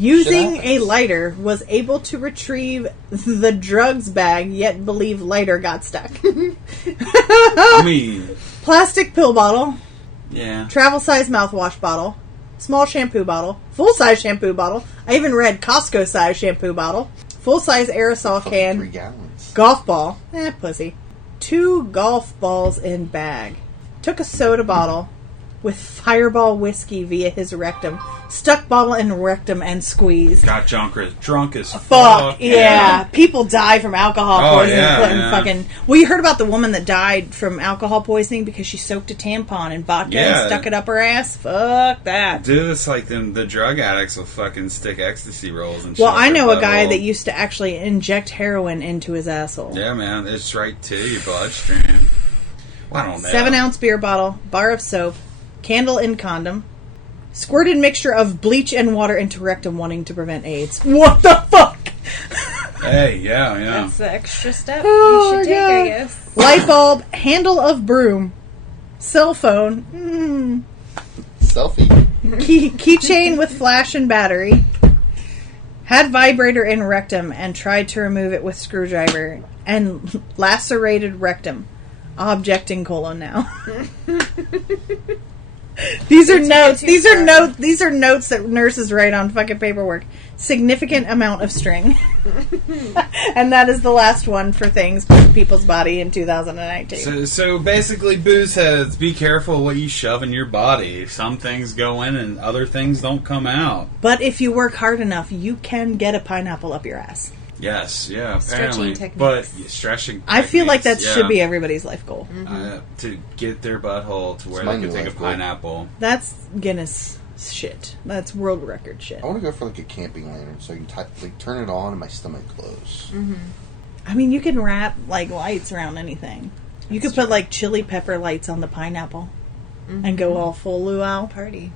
Using a lighter, was able to retrieve the drugs bag, yet believe lighter got stuck. I mean... Plastic pill bottle, Yeah. travel size mouthwash bottle, small shampoo bottle, full size shampoo bottle. I even read Costco size shampoo bottle, full size aerosol can, 3 gallons. golf ball, pussy. 2 golf balls in bag. Took a soda bottle with Fireball whiskey via his rectum. Stuck bottle in rectum and squeezed. Got drunk as Fuck, yeah. People die from alcohol poisoning. Yeah. Fucking. Well, you heard about the woman that died from alcohol poisoning because she soaked a tampon in vodka and stuck it up her ass? Fuck that. Dude, it's like the drug addicts will fucking stick ecstasy rolls and shit. Well, I know a up guy their that used to actually inject heroin into his asshole. butthole. Yeah, man. It's right to your bloodstream. Well, I don't know. 7-ounce beer bottle, bar of soap, candle in condom, squirted mixture of bleach and water into rectum wanting to prevent AIDS. What the fuck? Hey, yeah. That's the extra step Oh, you should take, God. I guess. Light bulb, handle of broom, cell phone, Selfie. keychain with flash and battery, had vibrator in rectum and tried to remove it with screwdriver, and lacerated rectum. Object in colon now. These are notes. These are notes. These are notes that nurses write on fucking paperwork. Significant amount of string, and that is the last one for things put in people's body in 2019. So basically, booze heads, be careful what you shove in your body. Some things go in and other things don't come out. But if you work hard enough, you can get a pineapple up your ass. Yes, yeah, Stretching apparently. techniques. But stretching I feel like that techniques, should yeah. be everybody's life goal. To get their butthole to where my they can new take a life goal. pineapple. That's Guinness shit. That's world record shit. I want to go for like a camping lantern so I can turn it on and my stomach glows. I mean, you can wrap like lights around anything. You could put like chili pepper lights on the pineapple and go all full luau. Party.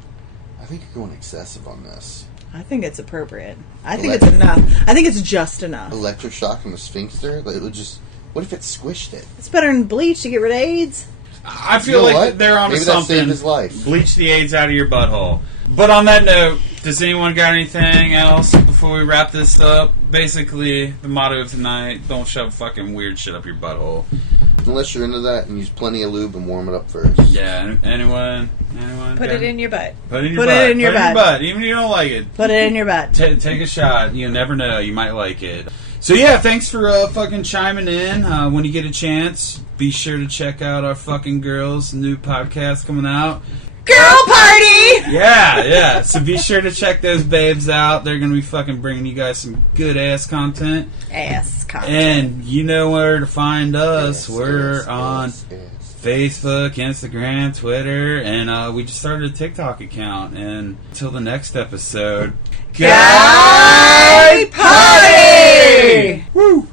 I think you're going excessive on this. I think it's appropriate. I think it's enough. I think it's just enough. Electroshock from the sphincter? Like, it would just... What if it squished it? It's better than bleach to get rid of AIDS. I feel You know like what? they're onto Maybe that something. saved his life. Bleach the AIDS out of your butthole. But on that note, does anyone got anything else before we wrap this up? Basically, the motto of tonight, don't shove fucking weird shit up your butthole. Unless you're into that, and use plenty of lube and warm it up first. Yeah, anyone? Put it in your butt. Put it in your Put butt. it in your butt. Even if you don't like it. Put it in your butt. Take a shot. You never know. You might like it. So yeah, thanks for fucking chiming in. When you get a chance, be sure to check out our fucking girls' new podcast coming out. Girl party! Yeah. So be sure to check those babes out. They're gonna be fucking bringing you guys some good ass content. Ass content. And you know where to find us. We're on yes. Facebook, Instagram, Twitter, and we just started a TikTok account. And until the next episode, Guy Party! Woo!